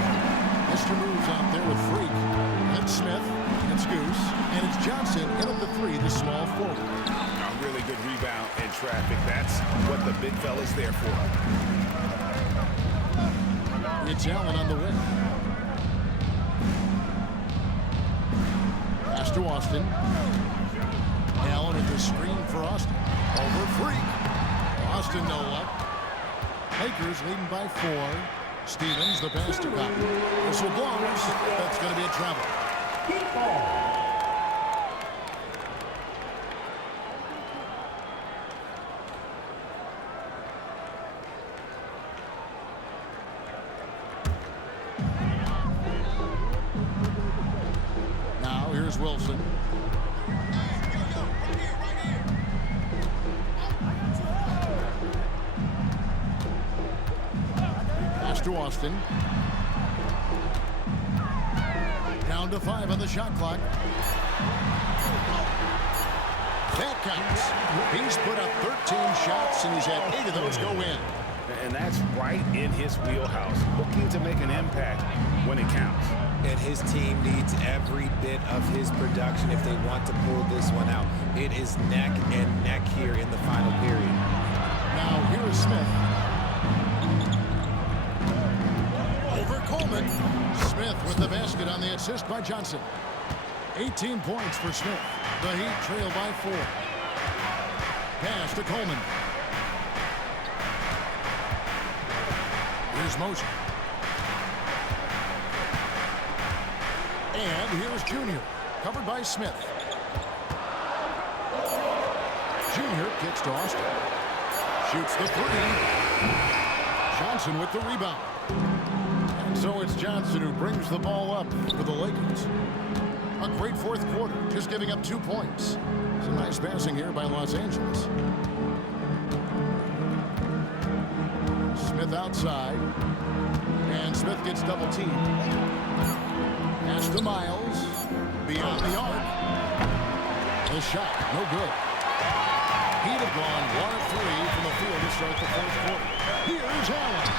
Mr. Moves out there with Freak. It's Smith. It's Goose. And it's Johnson in at the 3, the small forward. A really good rebound in traffic. That's what the big fella's there for. It's Allen on the wing. Pass to Austin. Allen with the screen for Austin. Over Freak. Austin no luck. Lakers leading by 4. Stevens, the pass to Cotton. Whistle blows. That's going to be a travel. Now here's Wilson. Pass to Austin. Down to 5 on the shot clock. That counts. He's put up 13 shots, and he's had 8 of those go in. And that's right in his wheelhouse. Looking to make an impact when it counts. And his team needs every bit of his production if they want to pull this one out. It is neck and neck here in the final period. Now here is Smith. Over Coleman. Smith with the basket on the assist by Johnson. 18 points for Smith. The Heat trail by 4. Pass to Coleman. Here's motion. And here's Junior. Covered by Smith. Junior kicks to Austin. Shoots the 3. Johnson with the rebound. And so it's Johnson who brings the ball up for the Lakers. A great 4th quarter, just giving up 2 points. Some nice passing here by Los Angeles. Smith outside. And Smith gets double teamed. Pass to Miles. Beyond the arc. The shot, no good. He'd have gone 1 of 3 from the field to start the 4th quarter. Here's Allen.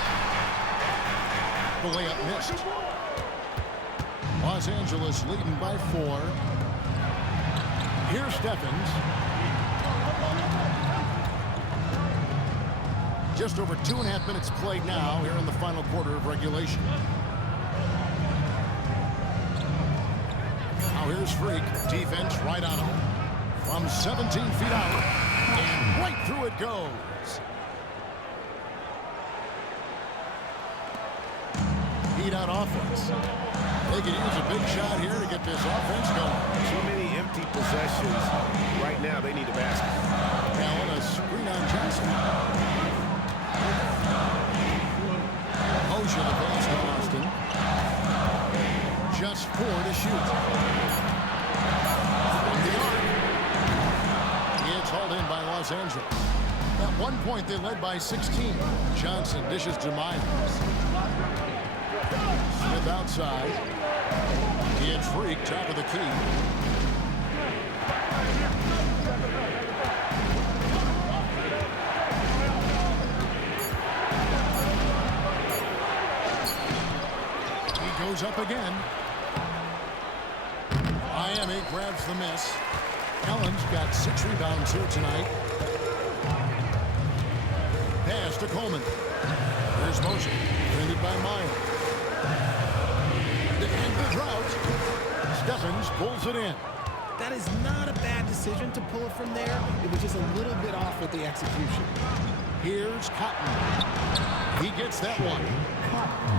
The layup missed. Los Angeles leading by 4. Here's Stephens. Just over 2.5 minutes played now here in the final quarter of regulation. Now here's Freak. Defense right on him. From 17 feet out. And right through it goes. Heat out offense. They could use a big shot here to get this offense going. So many empty possessions. Right now, they need a basket. Allen, a screen on Johnson. Mosher the pass to Austin. Just 4 to shoot. From the arc. It's hauled in by Los Angeles. At one point, they led by 16. Johnson dishes to Miles. Smith outside. It's Freak, top of the key. Goes up again. Miami grabs the miss. Allen's got 6 rebounds here tonight. Pass to Coleman. There's motion. Defended by Miles. To end the drought. Stephens pulls it in. That is not a bad decision to pull it from there. It was just a little bit off with the execution. Here's Cotton. He gets that one.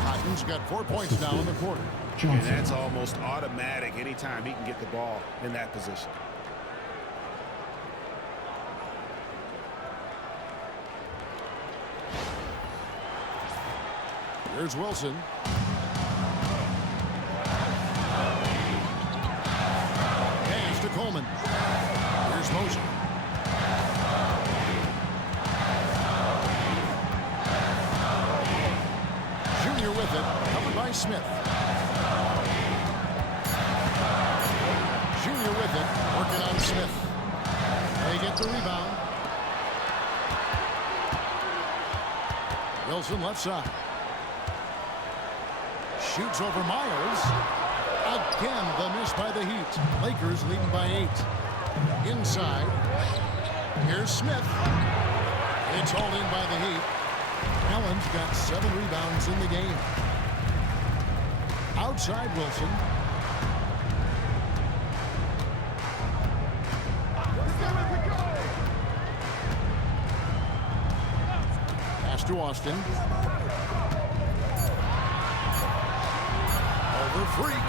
Cotton's got 4 points now in the quarter. And that's almost automatic anytime he can get the ball in that position. Here's Wilson. Pass to Coleman. Here's motion. Junior with it, covered by Smith. Junior with it, working on Smith. They get the rebound. Wilson left side. Shoots over Miles. Again, the miss by the Heat. Lakers leading by 8. Inside. Here's Smith. It's hauled in by the Heat. Allen's got 7 rebounds in the game. Outside Wilson. Pass to Austin. Over Freak.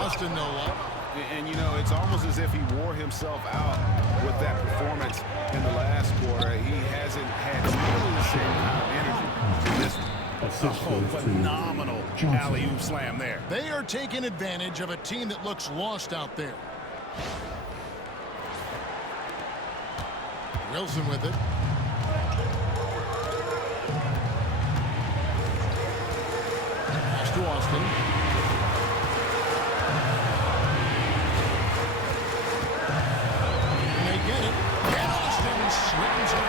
Austin no luck. And, you know, it's almost as if he wore himself out with that performance in the last quarter. He hasn't had nearly the same kind of energy to this one. Phenomenal alley-oop slam there. They are taking advantage of a team that looks lost out there. Wilson with it. Pass to Austin. They get it. And Austin slams it.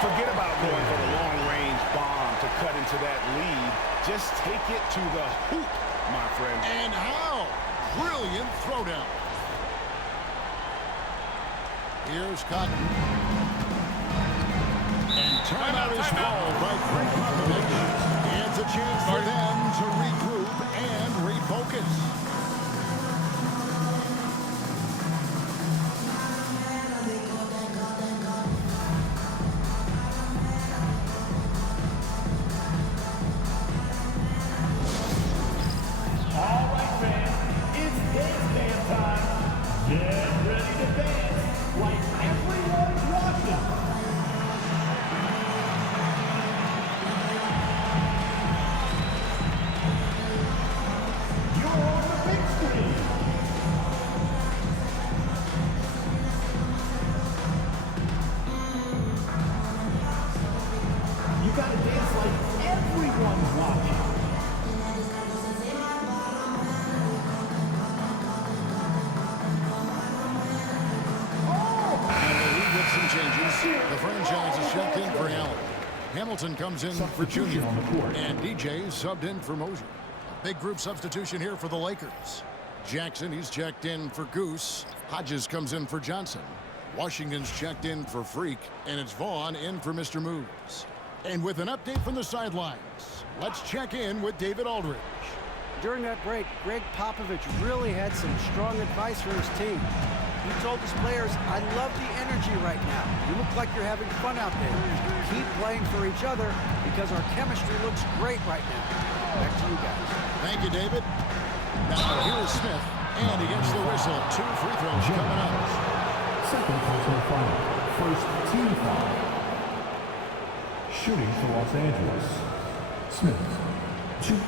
Forget about going for the long-range bomb to cut into that lead. Just take it to the hoop, my friend. And how? Brilliant throwdown. Here's Cotton. And timeout is called by Craig Popovich. It's a chance for them to regroup and refocus. All right, fans, it's dance time. Get ready to dance like everyone's watching. You're on the big screen. You gotta dance like everyone's watching. Some changes. The franchise is checked in for Allen. Hamilton comes in for Junior. And DJ subbed in for Mosier. A big group substitution here for the Lakers. Jackson, he's checked in for Goose. Hodges comes in for Johnson. Washington's checked in for Freak. And it's Vaughn in for Mr. Moves. And with an update from the sidelines, let's check in with David Aldridge. During that break, Greg Popovich really had some strong advice for his team. He told his players, I love the energy right now. You look like you're having fun out there. Keep playing for each other because our chemistry looks great right now. Back to you guys. Thank you, David. Now here's Smith, and he gets the whistle. 2 free throws coming up. Second personal foul. First team foul. Shooting for Los Angeles. Smith. 2.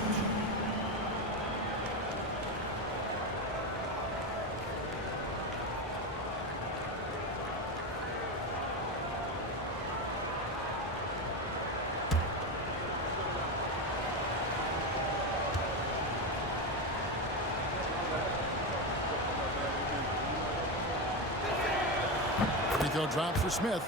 Free throw drop for Smith.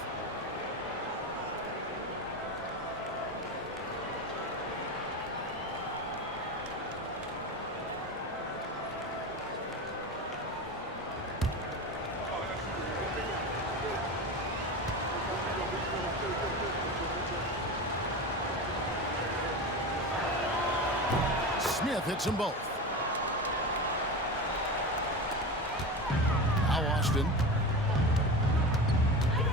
Smith hits them both. Now Austin.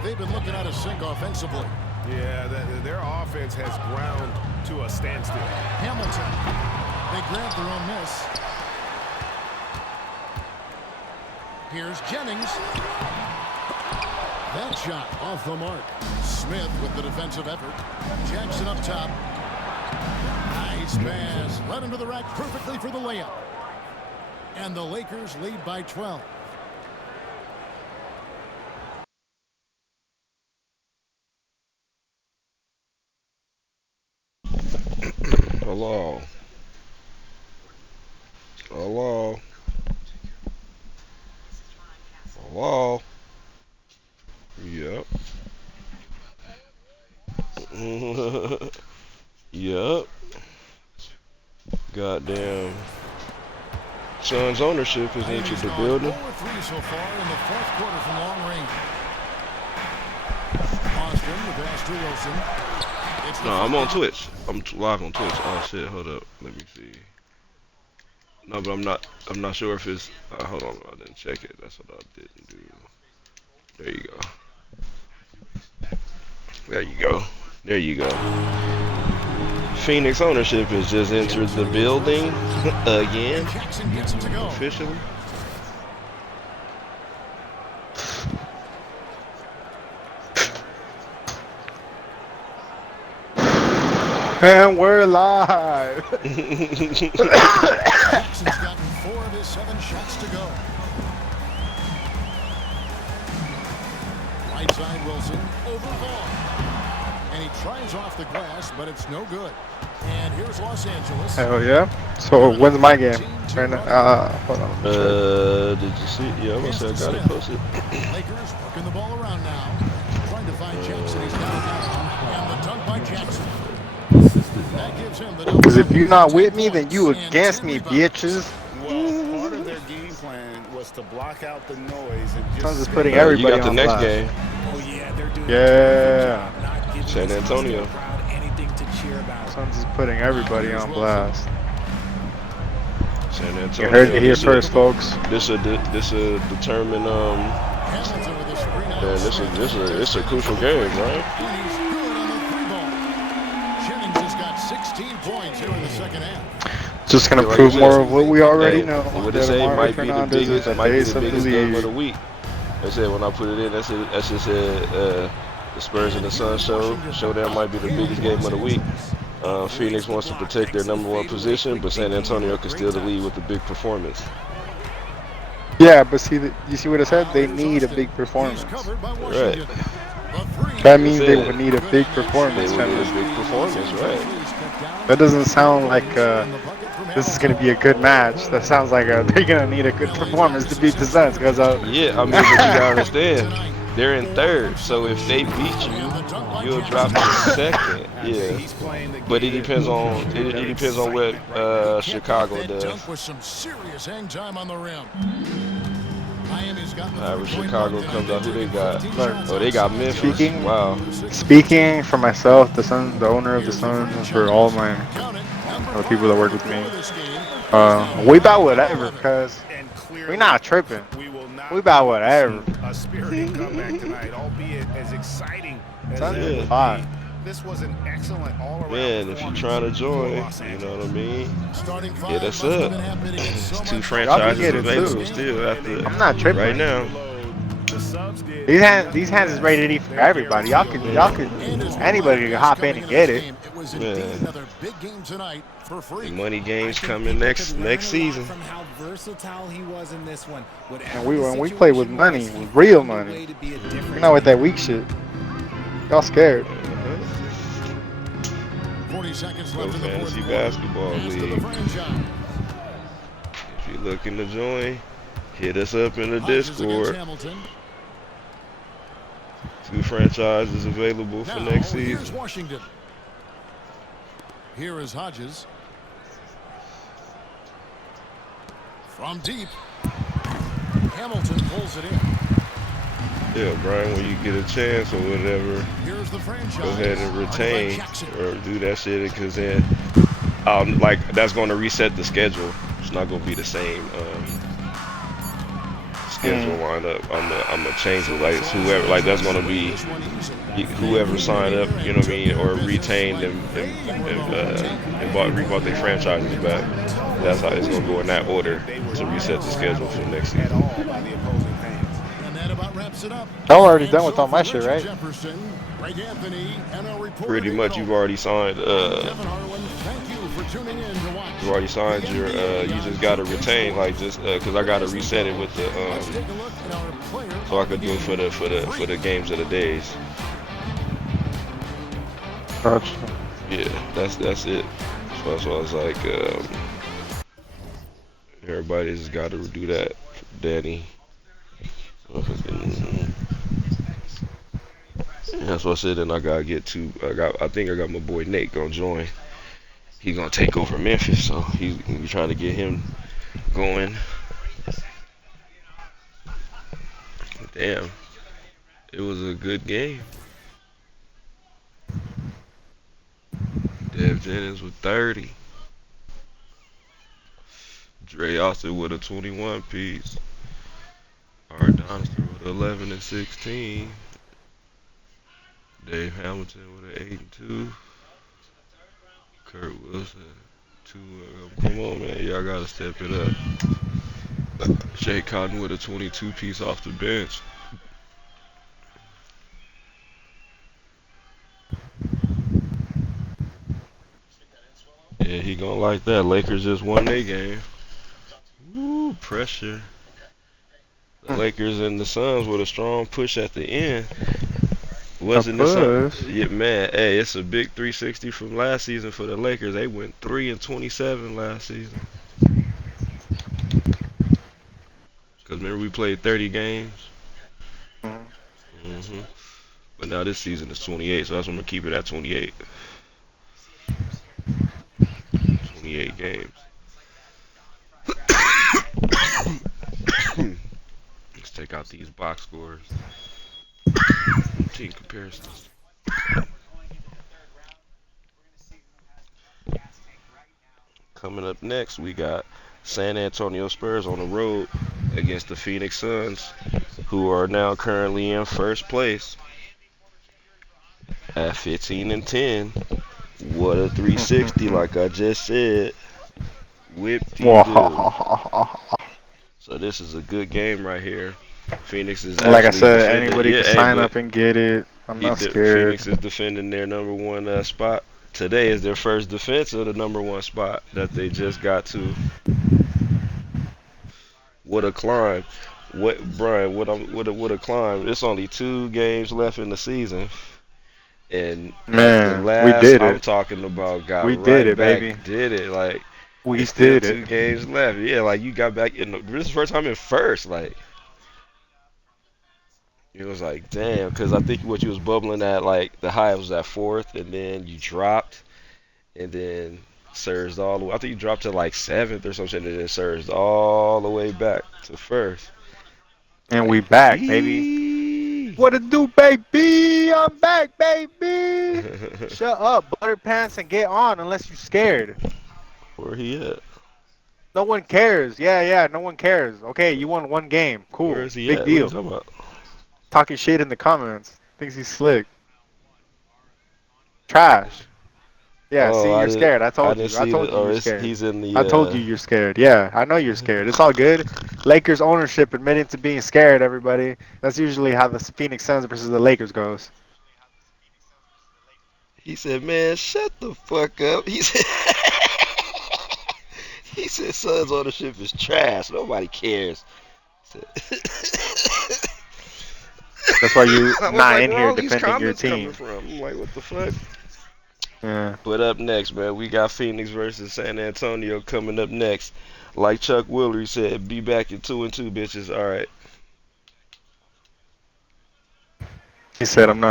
They've been looking at a sink offensively. Yeah, their offense has ground to a standstill. Hamilton. They grab their own miss. Here's Jennings. That shot off the mark. Smith with the defensive effort. Jackson up top. Nice pass. Led him to the rack perfectly for the layup. And the Lakers lead by 12. Hello. Hello. Hello. Yep. Yep. Goddamn. Suns ownership has entered the building. 4-3 so far in the fourth quarter from long range. Austin, the pass to Wilson. No, I'm on Twitch. I'm live on Twitch. Oh shit, hold up. Let me see. No, but I'm not sure if it's hold on, I didn't check it. That's what I didn't do. There you go. There you go. There you go. Phoenix ownership has just entered the building again. Officially. And we're live. Jackson's gotten 4 of his 7 shots to go. Right side Wilson over Vaughn. And he tries off the glass, but it's no good. And here's Los Angeles. Hell yeah. So when's my game? Right now, hold on. Did you see? Yeah, I'm gonna say I got it posted. Lakers working the ball around now. Trying to find Jackson. He's down. And the dunk by Jackson. Because if you're not with me, then you against me, bitches. Well, part of their game plan was to block out the noise and Suns is just putting You everybody got the on next blast. game. Oh, yeah, they're doing Yeah. San Antonio. anything to cheer about. Suns is putting everybody on blast. San You Antonio. heard it here first, folks. This a determine man, this a crucial game, right? Jennings has got 16 points here in the second half. Just gonna Like prove you more said, of what we already hey, know. What they That say Amari might be the Fernandez is biggest, the might be face the of the biggest game of the league. week. They said when I put it in, that shit said the Spurs and the Suns showdown might be the biggest game of the week. Phoenix wants to protect their #1 position, but San Antonio can still lead with a big performance. Yeah, but see, you see what I said? They need a big performance. Right. That means they said would need a big They performance will from need a them. big performance, right? That doesn't sound like this is going to be a good match. That sounds like they're going to need a good performance to beat the Suns. Because Yeah, I mean, but you gotta understand, they're in third, so if they beat you, you'll drop to second. Yeah, but it depends on what Chicago does. With some serious hang time on the rim. Miami's got the However, Chicago comes out, who they got? Oh, they got Memphis. Speaking- Wow. Speaking for myself, the Suns, the owner of the Suns, for all my people that work with me, we about whatever, because we not tripping. We about whatever. A spirited comeback tonight, albeit as exciting as Suns that is would hot. be. This was an excellent all-around Man, if you're performance trying to for join, Los you know Angeles. what I mean? Starting five Hit us must have up. been happening in so It's 2 much- franchises get it, available too. still after I'm not tripping. right now. The Subs did These hands is ready to eat for everybody. Y'all can, anybody can hop in and get it. It was Yeah. indeed another big game tonight for free. The money games I think coming people next could learn a lot season. From how versatile he was in this one. And when we play with money, with real money, we're not with that weak shit. Y'all scared. 40 seconds Pro left in the fourth Fantasy quarter. Basketball Pass to the League. franchise. If you're looking to join, hit us up in the Hodges against Discord. Hamilton. 2 franchises available for Now, next here's season. Washington. Here is Hodges. From deep. Hamilton pulls it in. Yeah, Brian, when you get a chance or whatever, Here's the franchise. go ahead and retain or do that shit, because then like that's going to reset the schedule. It's not going to be the same schedule lineup. I'm gonna change it. Like it's whoever, like that's going to be whoever signed up. You know what I mean, or retained and rebought their franchises back. That's how it's going to go in that order to reset the schedule for next season. And that about wraps it up. I'm already done And with so all for my shit, Richard right? Jefferson, Greg Anthony, and our Pretty reporting much, in you've Oakland, already signed. I'm Kevin Harlan. Thank you for tuning in to watch. You already signed your. You just gotta retain, like just because I gotta reset it with the Let's take a look at our player so I of the could do it game. for the games of the days. Gotcha. Yeah, that's it. So I was like, everybody just gotta do that. Danny. That's what I said. And I gotta get to. I think I got my boy Nate gonna join. He's gonna take over Memphis, so he's gonna be trying to get him going. Damn, it was a good game. Dev Jennings with 30. Dre Austin with a 21 piece. Art Donster with 11 and 16. Dave Hamilton with an 8 and 2. Kurt Wilson, 2. Come on, man. Y'all gotta step it up. Shea Cotton with a 22 piece off the bench. Yeah, he gonna like that. Lakers just won their game. Woo, pressure. The Lakers and the Suns with a strong push at the end. A Wasn't this something? push. Yeah, man. Hey, it's a big 360 from last season for the Lakers. They went 3 and 27 last season. Cause remember we played 30 games. But now this season is 28, so that's why I'm gonna keep it at 28. 28 games. Let's take out these box scores. Team comparisons. Coming up next, we got San Antonio Spurs on the road against the Phoenix Suns, who are now currently in first place at 15 and 10. What a 360, like I just said. Whip-de-doo. So this is a good game right here. Phoenix is Like I actually said, defending. anybody Yeah, can hey, sign but up and get it. I'm not Phoenix scared. is defending their number one spot. Today is their first defense of the number one spot that they just got to. What a climb! What, Brian? What a climb! It's only 2 games left in the season, and the Man, we last did I'm it. talking about got We did right it, back. baby. Did it like We it's still did it. 2 games left. Yeah, like you got back in. This is the first time in first. Like it was like damn, because I think what you was bubbling at like the high was at fourth, and then you dropped, and then surged all the way. I think you dropped to like seventh or something, and then surged all the way back to first. And Like, we back, baby. yee. What it do, baby? I'm back, baby. Shut up, butter pants, and get on unless you scared. Where he at? No one cares. Yeah, no one cares. Okay, you won 1 game. Where Cool. is he Big at? What are you deal. talking about? Talking shit in the comments. Thinks he's slick. Trash. Yeah, Oh, see, you're scared. I I told didn't you. I see told that. you Or you're it's, scared. he's in I the. told you you're scared. Yeah, I know you're scared. It's all good. Lakers ownership admitting to being scared, everybody. That's usually how the Phoenix Suns versus the Lakers goes. He said, "Man, shut the fuck up." He said, "He said Suns ownership is trash. Nobody cares." That's why you I was not like, in where here all these defending your comments coming team. from? I'm like, what the fuck? Yeah. But up next, man, we got Phoenix versus San Antonio coming up next. Like Chuck Willery said, be back in 2 and 2, bitches. All right. He said, I'm not